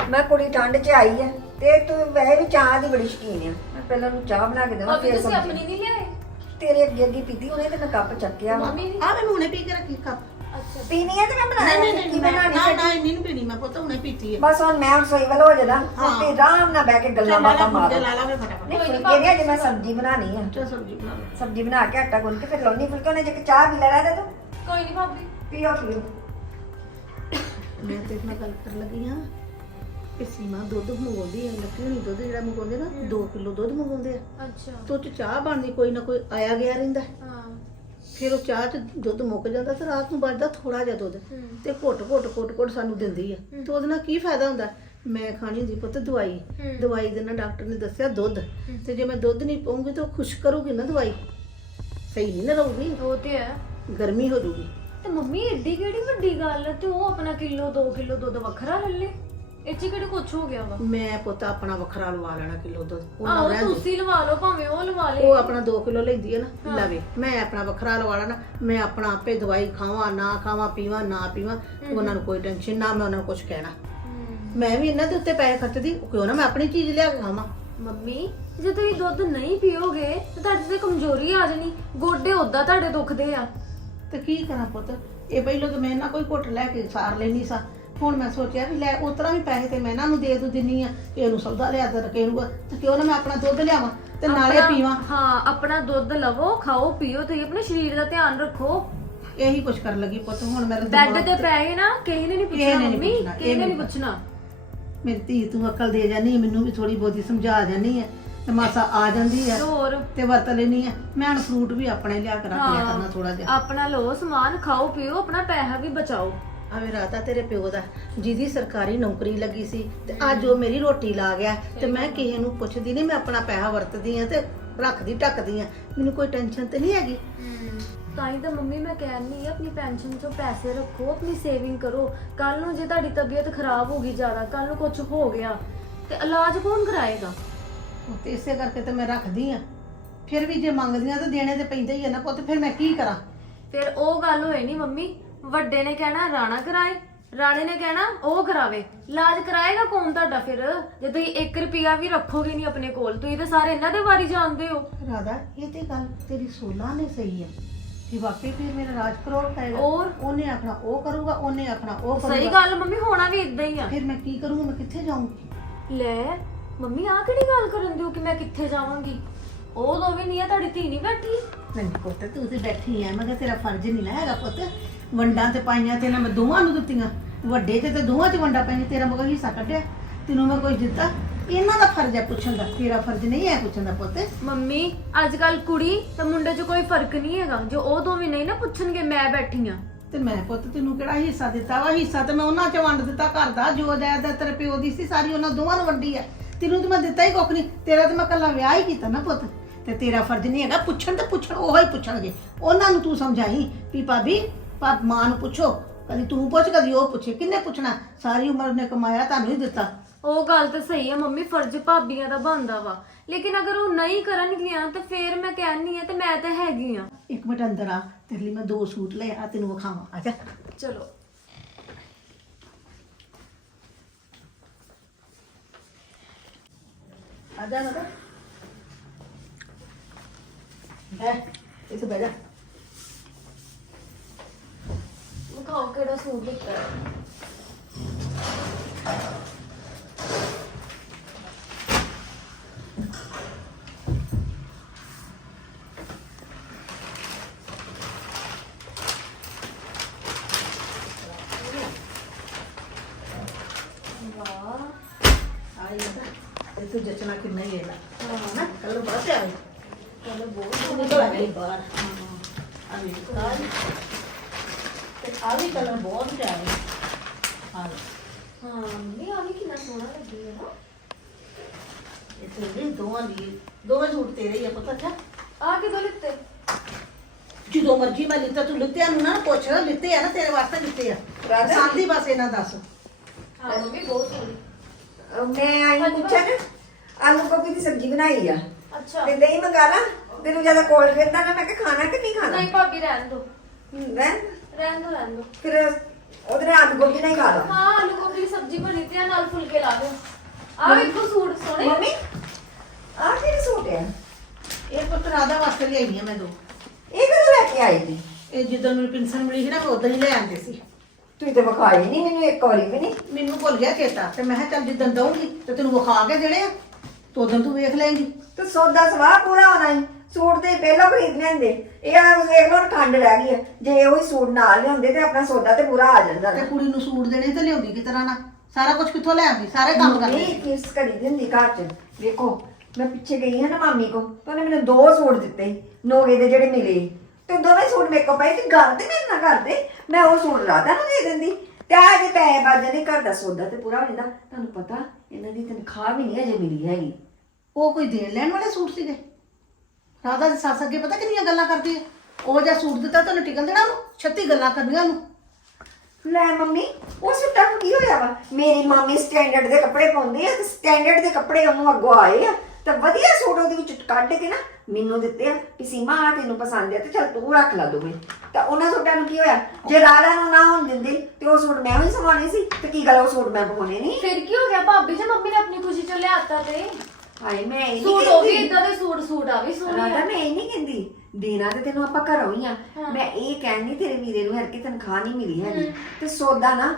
ਮੈਂ ਕੁੜੀ ਠੰਡ 'ਚ ਆਈ ਆ ਤੇ ਤੂੰ ਵੈਸੇ ਵੀ ਚਾਹ ਦੀ ਬੜੀ ਸ਼ਕੀਨ ਆ। ਮੈਂ ਪਹਿਲਾਂ ਨੂੰ ਚਾਹ ਬਣਾ ਕੇ ਦੇਵਾਂ ਅਭੀ ਫਿਰ ਤੁਸੀਂ ਆਪਣੀ ਨਹੀਂ ਲਿਆਏ? ਤੇਰੇ ਅੱਗੇ ਅੱਗੇ ਪੀਤੀ ਉਹਨੇ ਤੇ ਮੈਂ ਕੱਪ ਚੱਕਿਆ ਵਾ। ਮੰਮੀ ਆ ਮੈਨੂੰ ਹੁਣੇ ਪੀ ਕੇ ਰੱਖੀ ਕੱਪ। ਅੱਛਾ। ਪੀਣੀ ਹੈ ਤੇ ਮੈਂ ਨਾ ਨਾ ਇੰਨੀ ਨਹੀਂ ਪੀਣੀ ਮੈਂ ਪੁੱਤ ਹੁਣੇ ਪੀਤੀ ਹੈ ਬਸ ਹੁਣ ਮੈਂ ਹੁਣ ਸੋਈ ਵੱਲ ਹੋ ਜਾਣਾ। ਤੇ ਆਰਾਮ ਨਾਲ ਬਹਿ ਕੇ ਗੱਲਾਂ ਬਾਤਾਂ ਮਾਰ। ਲਾ ਲਾ ਫਿਰ ਫਟਾਫਟ। ਨਹੀਂ ਨਹੀਂ ਅਜੇ ਮੈਂ ਸਬਜ਼ੀ ਬਣਾਣੀ ਆ। ਤੇ ਸਬਜ਼ੀ ਬਣਾ ਲੈ। ਸਬਜ਼ੀ ਬਣਾ ਕੇ ਆਟਾ ਗੁੰਨ ਕੇ ਫਿਰ ਲਾਉਣੀ ਫੁਲਕੇ। ਉਹਨੇ ਜੇ ਕਿ ਚਾਹ ਪੀ ਲੈਣਾ ਤੇ ਤੂੰ। ਕੋਈ ਨਹੀਂ ਭਾਬੀ। ਪੀਓ ਪੀਓ ਮੈਂ ਤੇ ਨਾਲ ਗੱਲ ਕਰਨ ਲੱਗੀ ਹਾਂ। ਕਿ ਸੀਮਾ ਦੁੱਧ ਮੰਗਾਉਂਦੀ ਹੈ ਲੱਕੀ ਨੂੰ ਦੁੱਧ ਜਿਹੜਾ ਮੰਗਾਉਂਦੇ ਨਾ 2 ਕਿਲੋ ਦੁੱਧ ਮੰਗਾਉਂਦੇ ਆ। ਅੱਛਾ। ਤੋਂ ਚ ਚਾਹ ਬਣਦੀ ਕੋਈ ਨਾ ਕੋਈ ਆਇਆ ਗਿਆ ਰਹਿੰਦਾ। ਹਾਂ। ਫਿਰ ਉਹ ਚਾਹ ਚ ਦੁੱਧ ਮੁੱਕ ਜਾਂਦਾ ਤੇ ਰਾਤ ਨੂੰ ਬਚਦਾ ਥੋੜਾ ਜਿਹਾ ਦੁੱਧ ਤੇ ਘੁੱਟ ਘੁੱਟ ਘੁੱਟ ਘੁੱਟ ਸਾਨੂੰ ਦਿੰਦੀ ਆ ਤੇ ਉਹਦੇ ਨਾਲ ਕੀ ਫਾਇਦਾ ਹੁੰਦਾ? ਮੈਂ ਖਾਣੀ ਹੁੰਦੀ ਪੁੱਤ ਦਵਾਈ। ਦਵਾਈ ਦੇ ਨਾਲ ਡਾਕਟਰ ਨੇ ਦੱਸਿਆ ਦੁੱਧ। ਤੇ ਜੇ ਮੈਂ ਦੁੱਧ ਨਹੀਂ ਪਾਉਂਗੀ ਤਾਂ ਖੁਸ਼ ਕਰੂਗੀ ਨਾ ਦਵਾਈ। ਸਹੀ ਨਹੀਂ ਨਾ ਰਹੂਗੀ। ਉਹ ਤੇ ਹੈ। ਗਰਮੀ ਹੋ ਜੂਗੀ। ਤੇ ਮੰਮੀ ਏਡੀ ਕਿਹੜੀ ਵੱਡੀ ਗੱਲ ਹੈ ਤੇ ਉਹ ਆਪਣਾ ਕਿਲੋ 2 ਕਿਲੋ ਦੁੱਧ ਵੱਖਰਾ ਲੈ ਲੇ। ਚ ਕਿਹੜੀ ਕੁਛ ਹੋ ਗਿਆ ਵਾ? ਮੈਂ ਪੁੱਤ ਆਪਣਾ ਵੱਖਰਾ ਲਵਾ ਲੈਣਾ ਕਿਲੋ ਦੁੱਧ। ਉਹ ਨਾ ਆਹੋ ਰਹਿਣ ਦੇ। ਤੁਸੀਂ ਲਵਾ ਲਓ ਭਾਵੇਂ ਉਹ ਲਵਾ ਲੇ। ਉਹ ਆਪਣਾ 2 ਕਿਲੋ ਲੈਂਦੀ ਹੈ ਨਾ ਲਵੇ। ਮੈਂ ਆਪਣਾ ਵੱਖਰਾ ਲਵਾ ਲੈਣਾ ਮੈਂ ਆਪਣਾ ਆਪੇ ਦਵਾਈ ਖਾਵਾਂ ਨਾ ਖਾਵਾਂ ਪੀਵਾਂ ਨਾ ਪੀਵਾਂ ਉਹਨਾਂ ਨੂੰ ਕੋਈ ਟੈਨਸ਼ਨ ਨਾ ਮੈਂ ਉਹਨਾਂ ਨੂੰ ਕੁਝ ਕਹਿਣਾ। ਮੈਂ ਵੀ ਇਹਨਾਂ ਦੇ ਉੱਤੇ ਪੈਸੇ ਖਰਚਦੀ ਕਿਉਂ ਨਾ ਮੈਂ ਆਪਣੀ ਚੀਜ਼ ਲਿਆ ਕੇ ਖਾਵਾਂ। ਮੰਮੀ ਜੇ ਤੁਸੀਂ ਦੁੱਧ ਨਹੀਂ ਪੀਓਗੇ ਤਾਂ ਤੁਹਾਡੇ ਤੇ ਕਮਜ਼ੋਰੀ ਆ ਜਾਣੀ। ਗੋਡੇ ਉਦਾਂ ਤੁਹਾਡੇ ਦੁਖਦੇ ਆ। ਤੇ ਕੀ ਕਰਾਂ ਪੁੱਤ? ਇਹ ਪਹਿਲਾਂ ਤਾਂ ਮੈਂ ਨਾ ਕੋਈ ਘੁੱਟ ਲੈ ਕੇ ਸਾਰ ਲੈਣੀ ਸਾਂ। ਹੁਣ ਮੈਂ ਸੋਚਿਆ ਵੀ ਲੈ ਉਤਰਾ ਵੀ ਪੈਸੇ ਤੇ ਮੈਂ ਇਹਨਾਂ ਨੂੰ ਦੇ ਦੂ ਦਿੰਨੀ ਆ ਇਹਨੂੰ ਸੌਦਾ ਲਿਆ ਦੇ ਰਕੇਰੂਗਾ ਤੇ ਕਿਉਂ ਨਾ ਮੈਂ ਆਪਣਾ ਦੁੱਧ ਲਿਆਵਾਂ ਤੇ ਨਾਲੇ ਆਪਣਾ- ਪੀਵਾਂ। ਹਾਂ ਆਪਣਾ ਦੁੱਧ ਲਵੋ ਖਾਓ ਪੀਓ ਤੇ ਆਪਣੇ ਸਰੀਰ ਦਾ ਧਿਆਨ ਰੱਖੋ। ਇਹੀ ਕੁਛ ਕਰਨ ਲੱਗੀ ਪੁੱਤ ਹੁਣ ਮੇਰਾ ਬੈੱਡ ਤੇ ਪੈ ਗਏ ਨਾ ਕਿਸੇ ਨੇ ਨਹੀਂ ਕਿਸੇ ਪੁੱਛਣਾ ਨੇ ਨੀ ਮੰਮੀ ਪੁੱਛਣਾ, ਕਿਸੇ ਇਹ ਨੇ ਨਹੀਂ ਪੁੱਛਣਾ। ਮੇਰੀ ਧੀ ਤੂੰ ਅਕਲ ਦੇ ਜਾਨੀ ਮੈਨੂੰ ਵੀ ਥੋੜੀ ਬਹੁਤੀ ਸਮਝਾ ਜਾਨੀ ਹੈ ਤੇ ਮਾਸਾ ਆ ਜਾਂਦੀ ਹੈ ਹੋਰ? ਤੇ ਵਰਤ ਲੈਣੀ ਹੈ। ਮੈਂ ਹੁਣ ਫਰੂਟ ਵੀ ਆਪਣੇ ਲਿਆ ਕੇ ਰੱਖ ਲਿਆ ਕਰਨਾ ਥੋੜਾ ਜਿਹਾ। ਆਪਣਾ ਲਓ ਸਮਾਨ ਖਾਓ ਪੀਓ ਆਪਣਾ ਪੈਸਾ ਵੀ ਬਚਾਓ। ਆਵੇ ਰਾਤਾ ਤੇਰੇ ਪਿਓ ਦਾ ਜਿਹਦੀ ਸਰਕਾਰੀ ਨੌਕਰੀ ਲੱਗੀ ਸੀ ਤੇ ਅੱਜ ਉਹ ਮੇਰੀ ਰੋਟੀ ਲਾ ਗਿਆ ਤੇ ਮੈਂ ਕਿਸੇ ਨੂੰ ਪੁੱਛਦੀ ਨਹੀਂ ਮੈਂ ਆਪਣਾ ਪੈਸਾ ਵਰਤਦੀ ਆ ਤੇ ਰੱਖਦੀ ਟੱਕਦੀ ਆ ਮੈਨੂੰ ਕੋਈ ਟੈਨਸ਼ਨ ਤੇ ਨਹੀਂ ਹੈਗੀ? ਤਾਂ ਹੀ ਤਾਂ ਮੰਮੀ ਮੈਂ ਕਹਿੰਨੀ ਆ ਆਪਣੀ ਪੈਨਸ਼ਨ ਚੋਂ ਪੈਸੇ ਰੱਖੋ ਆਪਣੀ ਸੇਵਿੰਗ ਕਰੋ। ਕੱਲ ਨੂੰ ਜੇ ਤੁਹਾਡੀ ਤਬੀਅਤ ਖਰਾਬ ਹੋ ਗਈ ਜ਼ਿਆਦਾ ਕੱਲ ਨੂੰ ਕੁਝ ਹੋ ਗਿਆ ਤੇ ਇਲਾਜ ਕੌਣ ਕਰਾਏਗਾ? ਉਹ ਤੇ ਇਸੇ ਕਰਕੇ ਤੇ ਮੈਂ ਰੱਖਦੀ ਆ ਫਿਰ ਵੀ ਜੇ ਮੰਗਦੀਆਂ ਤਾਂ ਦੇਣੇ ਤੇ ਪੈਂਦੇ ਹੀ ਆ ਨਾ ਪੁੱਤ ਫਿਰ ਮੈਂ ਕੀ ਕਰਾਂ? ਫਿਰ ਉਹ ਗੱਲ ਹੋਏ ਨਹੀਂ ਮੰਮੀ ਵੱਡੇ ਨੇ ਕਹਿਣਾ ਰਾਣਾ ਕਰਾਏ ਰਾਣੇ ਨੇ ਕਹਿਣਾ ਉਹ ਕਰਾਵੇ। ਇਲਾਜ ਕਰਾਏਗਾ ਕੌਣ ਤੁਹਾਡਾ ਫਿਰ? ਜੇ ਤੁਸੀਂ 1 ਰੁਪਿਆ ਵੀ ਰੱਖੋਗੇ ਨਹੀਂ ਆਪਣੇ ਕੋਲ ਤੁਸੀਂ ਤਾਂ ਸਾਰੇ ਇਹਨਾਂ ਦੇ ਬਾਰੇ ਜਾਣਦੇ ਹੋ। ਰਾਧਾ ਇਹ ਤੇ ਗੱਲ ਤੇਰੀ ਸੋਲਾ ਨੇ ਸਹੀ ਹੈ। ਕਿ ਵਾਕਈ ਫਿਰ ਮੇਰਾ ਰਾਜ ਕਰੋੜ ਪਏਗਾ ਔਰ? ਉਹਨੇ ਆਖਣਾ ਉਹ ਕਰੂਗਾ ਉਹਨੇ ਆਖਣਾ ਉਹ ਕਰੂਗਾ। ਸਹੀ ਗੱਲ ਮੰਮੀ ਹੋਣਾ ਵੀ ਇਦਾਂ ਹੀ ਆ। ਫਿਰ ਮੈਂ ਕੀ ਕਰੂੰਗੀ ਮੈਂ ਕਿੱਥੇ ਜਾਊਂਗੀ? ਲੈ ਮੰਮੀ ਆ ਕਿਹੜੀ ਗੱਲ ਕਰਨ ਦਿਓ ਕਿ ਮੈਂ ਕਿੱਥੇ ਜਾਵਾਂਗੀ? ਉਹ ਦੋਵੇਂ ਨਹੀਂ ਆ ਤੁਹਾਡੀ ਧੀ ਨਹੀਂ ਬੈਠੀ। ਨਹੀਂ ਪੁੱਤ ਤੂੰ ਤੇ ਬੈਠੀ ਐ ਮੈਂ ਕਿਹਾ ਤੇਰਾ ਫਰਜ਼ ਨਹੀਂ ਨਾ ਹੈਗਾ ਪੁੱਤ। ਵੰਡਾਂ ਤੇ ਪਾਈਆਂ ਤੇ ਨਾ ਮੈਂ ਦੋਵਾਂ ਨੂੰ ਦਿੱਤੀਆਂ। ਵੱਡੇ ਤੇ ਤੇ ਦੋਵਾਂ ਚ ਵੰਡਾਂ ਪਾਈਆਂ ਤੇਰਾ ਮਗਰ ਹਿੱਸਾ ਕੱਢਿਆ ਤੈਨੂੰ ਮੈਂ ਕੋਈ ਦਿੱਤਾ। ਇਹਨਾਂ ਦਾ ਫਰਜ਼ ਹੈ ਪੁੱਛਣ ਦਾ ਤੇਰਾ ਫਰਜ਼ ਨਹੀਂ ਹੈ ਪੁੱਛਣ ਦਾ ਪੁੱਤ। ਮੰਮੀ ਅੱਜ ਕੱਲ ਕੁੜੀ ਤੇ ਮੁੰਡੇ 'ਚ ਕੋਈ ਫ਼ਰਕ ਨਹੀਂ ਹੈਗਾ। ਜੋ ਉਹ ਦੋਵੇਂ ਨਹੀਂ ਨਾ ਪੁੱਛਣਗੇ ਮੈਂ ਬੈਠੀ ਆ ਤੇ ਮੈਂ ਪੁੱਤ ਤੈਨੂੰ ਕਿਹੜਾ ਹਿੱਸਾ ਦਿੱਤਾ ਵਾ? ਹਿੱਸਾ ਤੇ ਮੈਂ ਉਹਨਾਂ ਚ ਵੰਡ ਦਿੱਤਾ ਘਰ ਦਾ ਜੋ ਜਾਇਦਾਦ ਤੇਰੇ ਪਿਓ ਦੀ ਸੀ ਸਾਰੀ ਉਹਨਾਂ ਦੋਵਾਂ ਨੂੰ ਵੰਡੀ ਹੈ। ਤੈਨੂੰ ਤੇ ਮੈਂ ਦਿੱਤਾ ਹੀ ਕੁੱਖ ਨਹੀਂ। ਤੇਰਾ ਤੇ ਮੈਂ ਕੱਲਾ ਵਿਆਹ ਹੀ ਕੀਤਾ ਨਾ ਪੁੱਤ। ਤੇ ਤੇਰਾ ਫਰਜ਼ ਨਹੀਂ ਹੈਗਾ ਪੁੱਛਣ ਤੇ ਪੁੱਛਣ ਉਹ ਹੀ ਪੁੱਛਣਗੇ। ਉਹਨਾਂ ਨੂੰ ਤੂੰ ਸਮਝਾਈ ਵੀ ਭਾਬੀ ਪਾਪ ਮਾਂ ਨੂੰ ਪੁੱਛੋ। ਕਦੀ ਤੂੰ ਪੁੱਛ ਕਦੀ ਉਹ ਪੁੱਛੇ। ਕਿੰਨੇ ਪੁੱਛਣਾ? ਸਾਰੀ ਉਮਰ ਨੇ ਕਮਾਇਆ ਤੁਹਾਨੂੰ ਹੀ ਦਿੱਤਾ। ਉਹ ਗੱਲ ਤਾਂ ਸਹੀ ਹੈ ਮੰਮੀ ਫਰਜ਼ ਭਾਬੀਆਂ ਦਾ ਬਣਦਾ ਵਾ। ਲੇਕਿਨ ਅਗਰ ਉਹ ਨਹੀਂ ਕਰਨਗੀਆਂ ਤਾਂ ਫੇਰ ਮੈਂ ਕਹਿਣੀ ਆ ਤੇ ਮੈਂ ਤਾਂ ਹੈਗੀ ਆ। ਇੱਕ ਮਿੰਟ ਅੰਦਰ ਆ ਤੇਰੇ ਲਈ ਮੈਂ ਦੋ ਸੂਟ ਲੈ ਆ ਤੈਨੂੰ ਵਿਖਾਵਾਂ। ਆ ਜਾ। ਚਲੋ। ਆ ਜਾ ਨਾ ਹੈ ਇੱਥੇ ਬਹਿ ਜਾ। ਵਿਖਾਓ ਕਿਹੜਾ ਸੂਟ ਦਿੱਤਾ ਹੈ। ਵਾਹ ਆਈ ਨਾ ਤੇ ਤੂੰ ਕਿੰਨਾ ਹੀ ਇਹਦਾ ਹਾਂ ਨਾ ਕੱਲ ਬੜਾ ਤੇ ਆਈ ਚਲੋ ਬਹੁਤ ਨਿਕਲ ਆ ਗਈ ਬਾਹਰ ਆ ਵੀ ਆ ਵੀ ਕਲਰ ਬਹੁਤ ਪਿਆਰੇ। ਆ ਲੈ। ਹਾਂ ਮੰਮੀ ਆ ਵੀ ਕਿੰਨਾ ਸੋਹਣਾ ਲੱਗੀ ਹੈ ਨਾ। ਇਹ ਤੇ ਵੀ ਦੋਵਾਂ ਲਈ ਦੋਵੇਂ ਸੂਟ ਤੇਰੇ ਹੀ ਆ ਪਤਾ ਅੱਛਾ? ਆ ਕਿਦੋਂ ਲਿੱਤੇ? ਜਦੋਂ ਮਰਜ਼ੀ ਮੈਂ ਲਿੱਤਾ ਤੂੰ ਲਿੱਤਿਆ ਨੂੰ ਨਾ ਪੁੱਛ ਲਿੱਤੇ ਆ ਨਾ ਤੇਰੇ ਵਾਸਤੇ ਲਿੱਤੇ ਆ। ਰਾਧਾ? ਸਾਂਦੀ ਬਸ ਇਹਨਾਂ ਦੱਸ। ਹਾਂ ਮੰਮੀ ਬਹੁਤ ਸੋਹਣੀ। ਅਹ ਮੈਂ ਆਈ ਪੁੱਛਣ ਆਲੂ ਗੋਭੀ ਦੀ ਸਬਜ਼ੀ ਬਣਾਈ ਆ। ਅੱਛਾ। ਤੇ ਦਹੀਂ ਮੰਗਾ ਲਾ ਤੈਨੂੰ ਜ਼ਿਆਦਾ ਕੋਲ ਫਿਰਦਾ ਨਾ ਮੈਂ ਕਿ ਖਾਣਾ ਕਿ ਨਹੀਂ ਖਾਣਾ? ਨਹੀਂ ਭਾਬੀ ਰਹਿਣ ਦੋ। ਮੈਂ ਰਹਿਣ ਦੋ ਰਹਿਣ ਦੋ। ਫਿਰ ਉਹਦੇ ਨਾਲ ਆਲੂ ਗੋਭੀ ਨਹੀਂ ਖਾ ਲਾ। ਹਾਂ ਆਲੂ ਗੋਭੀ ਦੀ ਸਬਜ਼ੀ ਬਣੀ ਤੇ ਆ, ਨਾਲ ਫੁਲਕੇ ਲਾ ਦਿਓ। ਆ ਵੇਖੋ ਸੂਟ ਸੋਹਣੇ। ਮੰਮੀ ਆਹ ਕਿਹੜੇ ਸੂਟ ਆ? ਇਹ ਪੁੱਤ ਰਾਧਾ ਵਾਸਤੇ ਲਿਆਈ ਆ ਮੈਂ ਦੋ। ਇਹ ਕਦੋਂ ਲੈ ਕੇ ਆਈ ਜੀ ਇਹ ਜਦੋਂ ਮੈਨੂੰ ਪਿੰਸਨ ਮਿਲੀ ਸੀ ਨਾ ਮੈਂ ਉਦੋਂ ਹੀ ਲੈ ਆਂਦੇ ਸੀ। ਤੂੰ ਤੇ ਵਿਖਾਈ ਨਹੀਂ ਮੈਨੂੰ ਇੱਕ ਵਾਰੀ ਵੀ ਨਹੀਂ ਮੈਨੂੰ ਭੁੱਲ ਗਿਆ ਚੇਤਾ ਤੇ ਮੈਂ ਕਿਹਾ ਚੱਲ ਜਿੱਦਣ ਦਊਂਗੀ ਤੇ ਤੈਨੂੰ ਵਿਖਾ ਕੇ ਦੇਣੇ ਆ ਤੇ ਉਦੋਂ ਤੂੰ ਵੇਖ ਲਏਂਗੀ। ਤੇ ਸੌਦਾ ਸਵਾਹ ਪੂਰਾ ਹੋਣਾ ਹੀ ਸੂਟ ਤੇ ਪਹਿਲਾਂ ਖਰੀਦ ਲੈਂਦੇ। ਇਹ ਆ ਵੇਖ ਲੋ ਖੰਡ ਰਹਿ ਗਈ ਆ। ਜੇ ਉਹ ਸੂਟ ਨਾਲ ਲਿਆਉਂਦੇ ਤੇ ਆਪਣਾ ਸੌਦਾ ਤੇ ਪੂਰਾ ਆ ਜਾਂਦਾ ਤੇ ਕੁੜੀ ਨੂੰ ਸੂਟ ਦੇਣੇ ਤੇ ਲਿਆਉਂਦੀ ਕਿ ਤਰ੍ਹਾਂ ਨਾ? ਸਾਰਾ ਕੁਝ ਕਿੱਥੋਂ ਲੈ ਆਉਂਦੀ? ਸਾਰੇ ਕੰਮ ਕਰਦੀ। ਨਹੀਂ ਕਿਸ ਘੜੀ ਦੀ ਹੁੰਦੀ ਘਰ ਚ। ਵੇਖੋ ਮੈਂ ਪਿੱਛੇ ਗਈ ਹਾਂ ਨਾ ਮਾਮੀ ਕੋ ਤਾਂ ਉਹਨੇ ਮੈਨੂੰ ਦੋ ਸੂਟ ਦਿੱਤੇ ਨੋਗੇ ਦੇ ਜਿਹੜੇ ਮਿਲੇ ਤੇ ਦੋਵੇਂ ਸੂਟ ਮੇਰੇ ਕੋ ਪਏ ਤੇ ਗੱਲ ਤੇ ਮੇਰੇ ਨਾਲ ਕਰਦੇ ਮੈਂ ਉਹ ਸੂਟ ਰਾਧਾ ਨੂੰ ਦੇ ਦਿੰਦੀ। ਤੇ ਆ ਜੇ ਪੈਸੇ ਬਾਜੇ ਨਹੀਂ ਘਰ ਦਾ ਸੌਦਾ ਤੇ ਪੂਰਾ ਹੋ ਜਾਂਦਾ। ਤੁਹਾਨੂੰ ਪਤਾ ਇਹਨਾਂ ਦੀ ਤਨਖਾਹ ਵੀ ਨਹੀਂ ਅਜੇ ਮਿਲੀ ਹੈਗੀ। ਉਹ ਕੋਈ ਦੇਣ ਲੈਣ ਵਾਲੇ ਸੂਟ ਸੀਗੇ? ਰਾਧਾ ਦੀ ਸੱਸ ਅੱਗੇ ਪਤਾ ਕਿੰਨੀਆਂ ਗੱਲਾਂ ਕਰਦੀ ਹੈ? ਉਹ ਜਿਹਾ ਸੂਟ ਦਿੱਤਾ ਤੈਨੂੰ ਟਿਕਣ ਦੇਣਾ ਉਹਨੂੰ? 36 ਗੱਲਾਂ ਕਰਨੀਆਂ ਉਹਨੂੰ। ਲੈ ਮੰਮੀ ਉਹ ਸੂਟਾਂ ਨੂੰ ਕੀ ਹੋਇਆ ਵਾ? ਮੇਰੀ ਮਾਮੀ ਸਟੈਂਡਰਡ ਦੇ ਕੱਪੜੇ ਪਾਉਂਦੀ ਆ ਤੇ ਸਟੈਂਡਰਡ ਦੇ ਕੱਪੜੇ ਉਹਨੂੰ ਅੱਗੋਂ ਆਏ ਆ। ਤਾਂ ਵਧੀਆ ਸੂਟ ਉਹਦੇ ਵਿੱਚ ਕੱਢ ਕੇ ਨਾ ਮੈਨੂੰ ਦਿੱਤੇ ਆ ਕਿ ਸੀਮਾ ਆ ਤੈਨੂੰ ਪਸੰਦ ਆ ਤੇ ਚਲ ਤੂੰ ਰੱਖ ਲਾ ਦੋਵੇਂ। ਤਾਂ ਉਹਨਾਂ ਸੂਟਾਂ ਨੂੰ ਕੀ ਹੋਇਆ? ਜੇ ਰਾਧਾ ਨੂੰ ਨਾ ਹੋਣ ਦਿੰਦੇ ਤੇ ਉਹ ਸੂਟ ਮੈਂ ਹੀ ਸਵਾਉਣੇ ਸੀ। ਤੇ ਕੀ ਗੱਲ ਉਹ ਸੂਟ ਮੈਂ ਪਾਉਣੇ ਨਹੀਂ। ਫਿਰ ਕੀ ਹੋ ਗਿਆ? ਭਾਬੀ ਜੀ ਮੰਮੀ ਨੇ ਆਪਣੀ ਖੁਸ਼ੀ ਚ ਲਿਆਤਾ ਤੇ। ਹਾਏ ਮੈਂ ਇਹ ਨਹੀਂ ਸੂਟ ਉਹ ਵੀ ਕਹਿੰਦੀ ਇਦਾਂ ਦੇ ਸੂਟ ਸੂਟ ਆ ਵੀ ਸੋਹਣੇ ਰਾਧਾ ਆ। ਮੈਂ ਇਹ ਨਹੀਂ ਕਹਿੰਦੀ ਦੇਣਾ ਤੇ ਤੈਨੂੰ ਆਪਾਂ ਘਰੋਂ ਹੀ ਆ। ਮੈਂ ਇਹ ਕਹਿਣੀ ਤੇਰੇ ਵੀਰੇ ਨੂੰ ਹਰ ਕਿ ਤਨਖਾਹ ਨਹੀਂ ਮਿਲੀ ਹੈਗੀ। ਤੇ ਸੌਦਾ ਨਾ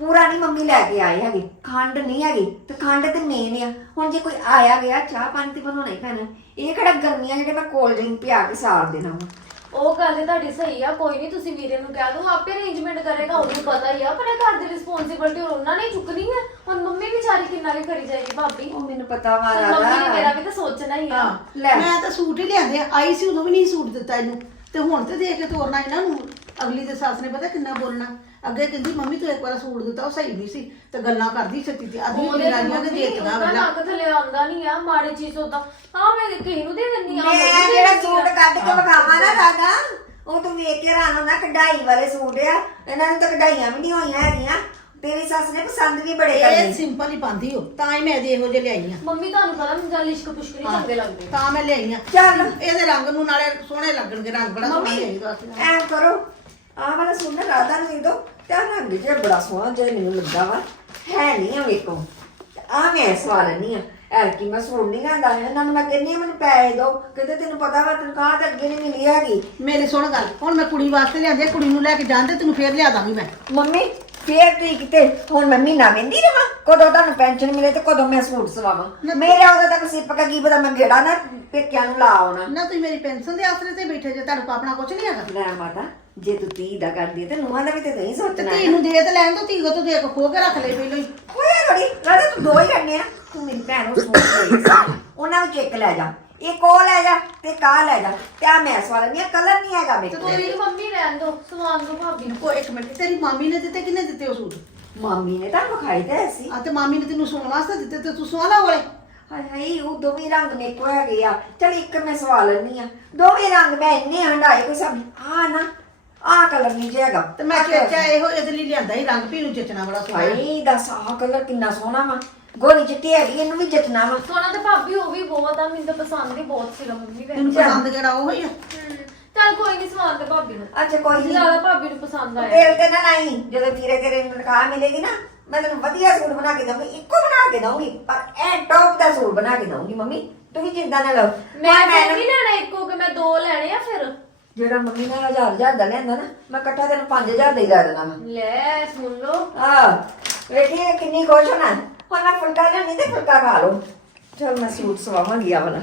ਪੂਰਾ ਨਹੀਂ ਮੰਮੀ ਲੈ ਕੇ ਆਏ ਹੈਗੇ। ਖੰਡ ਨਹੀਂ ਹੈਗੀ ਤੇ ਖੰਡ ਤੇ ਮੇਨ ਆ। ਹੁਣ ਜੇ ਕੋਈ ਆਇਆ ਗਿਆ ਚਾਹ ਪਾਣੀ ਤੇ ਬਣਾਉਣਾ ਹੀ ਪੈਣਾ। ਇਹ ਕਿਹੜਾ ਗਰਮੀਆਂ ਜਿਹੜੇ ਮੈਂ ਕੋਲਡ ਡਰਿੰਕ ਪਿਆ ਕੇ ਸਾਰ ਦੇਣਾ ਵਾ। ਉਹ ਗੱਲ ਤੇ ਤੁਹਾਡੀ ਸਹੀ ਆ ਕੋਈ ਨਹੀਂ ਤੁਸੀਂ ਵੀਰੇ ਨੂੰ ਕਹਿ ਦੋ ਆਪੇ ਅਰੇਂਜਮੈਂਟ ਕਰੇਗਾ ਉਹਨੂੰ ਪਤਾ ਹੀ ਆ ਪਰ ਇਹ ਘਰ ਦੀ ਰਿਸਪੌਂਸਿਬਿਲਟੀ ਉਹਨਾਂ ਨੇ ਹੀ ਚੁੱਕਣੀ ਹੈ ਹੁਣ ਮੰਮੀ ਵਿਚਾਰੀ ਕਿੰਨਾ ਵੀ ਕਰੀ ਜਾਏਗੀ ਭਾਬੀ? ਉਹ ਮੈਨੂੰ ਪਤਾ ਵਾ ਹੁਣ ਮੰਮੀ ਨੇ ਮੇਰਾ ਵੀ ਤਾਂ ਸੋਚਣਾ ਹੀ ਆ। ਹਾਂ ਲੈ। ਮੈਂ ਤਾਂ ਸੂਟ ਹੀ ਲਿਆਂਦੇ ਆ। ਆਈ ਸੀ ਉਦੋਂ ਵੀ ਨਹੀਂ ਸੂਟ ਦਿੱਤਾ ਇਹਨੂੰ। ਤੇ ਹੁਣ ਤੇ ਦੇ ਕੇ ਤੋਰਨਾ ਇਹਨਾਂ ਨੂੰ ਅਗਲੀ ਦੇ ਸੱਸ ਨੇ ਪਤਾ ਕਿੰਨਾ ਬੋਲਣਾ। ਅੱਗੇ ਕਹਿੰਦੀ ਮੰਮੀ ਤੂੰ ਇੱਕ ਵਾਰ ਸੂਟ ਦਿੱਤਾ ਉਹ ਸਹੀ ਨਹੀਂ ਸੀ। ਤੇ ਗੱਲਾਂ ਕਰਦੀ ਸੱਚੀ ਤੇ ਆਦਮੀ ਉਹਦੇ ਲਾਈਆਂ ਤੇ ਦੇ ਦਿੱਤਾ ਉਹਦਾ ਵੇਲਾ ਨੱਕ ਥੱਲੇ ਆਉਂਦਾ ਨਹੀਂ ਆ ਮਾੜੀ ਚੀਜ਼ ਉਦਾਂ। ਹਾਂ ਮੈਂ ਕਿਸੇ ਨੂੰ ਦੇ ਦਿੰਦੀ ਆ ਮੈਂ ਜਿਹੜਾ ਸੂਟ ਕੱਢ ਕੇ ਵਿਖਾਵਾਂ ਨਾ ਰਾਦਾ ਉਹ ਤੂੰ ਵੇਖ ਕੇ ਹੈਰਾਨ ਹੋਣਾ ਕਢਾਈ ਵਾਲੇ ਸੂਟ ਆ। ਇਹਨਾਂ ਨੂੰ ਤਾਂ ਕਢਾਈਆਂ ਵੀ ਨਹੀਂ ਹੋਈਆਂ ਹੈਗੀਆਂ। ਤੇਰੀ ਸੱਸ ਨੇ ਪਸੰਦ ਵੀ ਬੜੇ ਇਹ ਕਰਨੇ। ਸਿੰਪਲ ਹੀ ਪਾਉਂਦੀ ਹੋ ਤਾਂ ਹੀ ਮੈਂ ਇਹਦੇ ਇਹੋ ਜਿਹੇ ਲਿਆਈ ਆ। ਮੰਮੀ ਤੁਹਾਨੂੰ ਪਤਾ ਮੈਨੂੰ ਜਾਂ ਲਿਸ਼ਕ ਪੁਸ਼ਕ ਨਹੀਂ ਚੰਗੇ ਲੱਗਦੇ। ਤਾਂ ਮੈਂ ਲਿਆਈ ਆ। ਚੱਲ। ਇਹਦੇ ਰੰਗ ਨੂੰ ਨਾਲੇ ਸੋਹਣੇ ਲੱਗਣਗੇ ਰੰਗ ਬੜਾ ਸੋਹਣਾ ਲਿਆਈ ਦੱਸ ਐ ਕਰੋ ਆਹ ਵਾਲਾ ਸੂਟ ਨਾ ਰਾਧਾ ਨੂੰ ਦੇ ਦੋ ਤੇ ਆਹ ਰੰਗ ਜਿਹੜਾ ਬੜਾ ਸੋਹਣਾ ਜਿਹਾ ਮੈਨੂੰ ਲੱਗਾ ਵਾ ਹੈ ਨਹੀਂ ਆ ਵੇਖੋ ਆ ਮੈਂ ਸਵਾਲ ਨਹੀਂ ਆ ਐ ਕਿ ਮੈਂ ਸੂਟ ਨਹੀਂ ਗਾਂਦਾ ਇਹਨਾਂ ਨੂੰ ਮੈਂ ਕਹਿੰਦੀ ਆ ਮੈਨੂੰ ਪੈਸੇ ਦਿਓ ਕਹਿੰਦੇ ਤੈਨੂੰ ਪਤਾ ਵਾ ਤਨਖਾਹ ਤਾਂ ਅੱਗੇ ਨਹੀਂ ਮਿਲੀ ਹੈਗੀ। ਮੇਰੀ ਸੁਣ ਗੱਲ ਹੁਣ ਮੈਂ ਕੁੜੀ ਵਾਸਤੇ ਲਿਆਂਦੇ ਕੁੜੀ ਨੂੰ ਲੈ ਕੇ ਜਾਂਦੇ ਤੈਨੂੰ ਫੇਰ ਲਿਆ ਦਾਂਗੀ ਮੈਂ। ਮੰਮੀ ਫੇਰ ਤੁਸੀਂ ਕਿਤੇ? ਹੁਣ ਮੈਂ ਮਹੀਨਾ ਮਹਿੰਦੀ ਰਵਾਂ ਕਦੋਂ ਤੁਹਾਨੂੰ ਪੈਨਸ਼ਨ ਮਿਲੇ ਤੇ ਕਦੋਂ ਮੈਂ ਸੂਟ ਸਵਾਵਾਂ? ਮੇਰੇ ਉਦੋਂ ਤੱਕ ਸਿੱਪ ਕਾ ਕੀ ਪਤਾ ਮੈਂ ਗੇੜਾ ਨਾ ਪੇਕਿਆਂ ਨੂੰ ਲਾ ਆਉਣਾ। ਨਾ ਤੁਸੀਂ ਮੇਰੀ ਪੈਨਸ਼ਨ ਦੇ ਆਸਰੇ ਤੇ ਬੈਠੇ ਜੇ ਤੁਹਾਨੂੰ ਆਪਣਾ ਕੁਝ ਨਹੀਂ ਹੈਗਾ। ਲੈ ਮਾਤਾ ਜੇ ਤੂੰ ਤੀ ਦਾ ਕਰਦੀ ਹੈ ਤੇ ਨੂੰਹਾਂ ਦਾ ਵੀ ਤੇ ਨਹੀਂ ਤੇ ਸੋਚਣਾ ਧੀ ਨੂੰ ਦੇ ਤੇ ਲੈਣ ਤੋਂ ਧੀ ਕੋ ਤੂੰ ਦੇ ਕੇ ਖੋ ਕੇ ਰੱਖ ਲੈ ਪਹਿਲਾਂ ਹੀ। ਓਏ ਬੜੀ ਰਾਜਾ ਤੂੰ ਦੋ ਹੀ ਕਰਨੇ ਆ। ਤੂੰ ਮੇਰੀ ਭੈਣ ਨੂੰ ਸੂਟ ਦੇ ਦੇ। ਉਹਨਾਂ ਵਿੱਚ ਇੱਕ ਲੈ ਜਾ ਇੱਕ ਉਹ ਲੈ ਜਾ ਤੇ ਕਾ ਲੈ ਜਾ। ਤੇ ਆ ਮੈਸ ਵਾਲਾ ਨਹੀਂ ਕਲਰ ਨਹੀਂ ਹੈਗਾ ਮੇਰੇ ਕੋਲ। ਮੇਰੀ ਮੰਮੀ ਰਹਿਣ ਦੋ ਸਵਾਨ ਦੋ ਭਾਬੀ ਨੂੰ। ਕੋ ਇੱਕ ਮਿੰਟ ਤੇਰੀ ਮਾਮੀ ਨੇ ਦਿੱਤੇ ਕਿੰਨੇ ਦਿੱਤੇ ਉਹ ਸੂਟ? ਮਾਮੀ ਨੇ ਤਾਂ ਵਿਖਾਈ ਤੇ ਸੀ। ਆ ਤੇ ਮਾਮੀ ਨੇ ਤੈਨੂੰ ਸੌਣ ਵਾਸਤੇ ਦਿੱਤੇ ਤੇ ਤੂੰ ਸਵਾ ਲਾ ਵਾਲੇ। ਹਾਏ ਹਾਏ ਉਹ ਦੋਵੇਂ ਰੰਗ ਮੇਰੇ ਕੋਲ ਹੈਗੇ ਆ। ਚਲ ਇੱਕ ਮੈਂ ਸਵਾ ਲੈਣੀ ਆ। ਦੋਵੇਂ ਰੰਗ ਮੈਂ ਇੰਨੇ ਹੰਡਾਏ ਕੋਈ ਸਭ ਆ ਨਾ ਆ ਕਲਰ ਨਹੀਂ ਜੇਗਾ ਤੇ ਮੈਂ ਚੇਚਾ ਇਹੋ ਇਹਦੇ ਲਈ ਲਿਆਂਦਾ ਹੀ ਰੰਗ ਪੀ ਨੂੰ ਜਚਣਾ ਬੜਾ ਸੋਹਣਾ। ਹਾਏ ਦੱਸ ਆਹ ਕਲਰ ਕਿੰਨਾ ਸੋਹਣਾ ਵਾ। ਗੋਰੀ ਚਿੱਟੀ ਹੈਗੀ ਇਹਨੂੰ ਵੀ ਜਚਣਾ ਵਾ। ਸੋਨਾ ਤੇ ਭਾਬੀ ਉਹ ਵੀ ਬਹੁਤ ਆ ਮੈਨੂੰ ਤਾਂ ਪਸੰਦ ਹੀ ਬਹੁਤ ਸੀਗਾ ਮੰਮੀ ਦੇ ਤੈਨੂੰ ਪਸੰਦ ਕਿਹੜਾ ਉਹ ਹੀ ਆ? ਚੱਲ ਕੋਈ ਨਹੀਂ ਸਵਾਨ ਤੇ ਭਾਬੀ ਨੂੰ। ਅੱਛਾ ਕੋਈ ਨਹੀਂ ਜ਼ਿਆਦਾ ਭਾਬੀ ਨੂੰ ਪਸੰਦ ਆਇਆ। ਤੇਲ ਤੇ ਨਾ ਨਹੀਂ ਜਦੋਂ ਵੀਰੇ ਤੇਰੇ ਨੂੰ ਤਨਖਾਹ ਮਿਲੇਗੀ ਨਾ ਮੈਂ ਤੈਨੂੰ ਵਧੀਆ ਸੂਟ ਬਣਾ ਕੇ ਦਊਂਗੀ ਇੱਕੋ ਬਣਾ ਕੇ ਦਊਂਗੀ ਪਰ ਐ ਟੌਪ ਦਾ ਸੂਟ ਬਣਾ ਕੇ ਦਊਂਗੀ ਮੰਮੀ। ਤੂੰ ਵੀ ਚਿੰਤਾ ਨਾ ਲਓ ਮੈਂ ਫਿਰ ਨਹੀਂ ਲੈਣਾ ਇੱਕੋ ਕਿ ਮੈਂ ਦੋ ਲੈਣੇ ਆ ਫਿਰ? ਜਿਹੜਾ ਮੰਮੀ ਨੇ ਹਜ਼ਾਰ ਹਜ਼ਾਰ ਦਾ ਲੈਂਦਾ ਨਾ ਮੈਂ ਇਕੱਠਾ ਤੈਨੂੰ 5000 ਦਾ ਹੀ ਲੈ ਦੇਣਾ ਵਾ। ਲੈ ਸੁਣ ਲਓ। ਆ ਵੇਖੀ ਕਿੰਨੀ ਖੁਸ਼ ਹੋਣਾ। ਹੁਣ ਮੈਂ ਫੁਲਕਾ ਲੈਣੀ ਤੇ ਫੁਲਕਾ ਖਾ ਲਓ। ਚਲ ਮੈਂ ਸੂਟ ਸਵਾਵਾਂਗੀ ਆ ਵਾਲਾ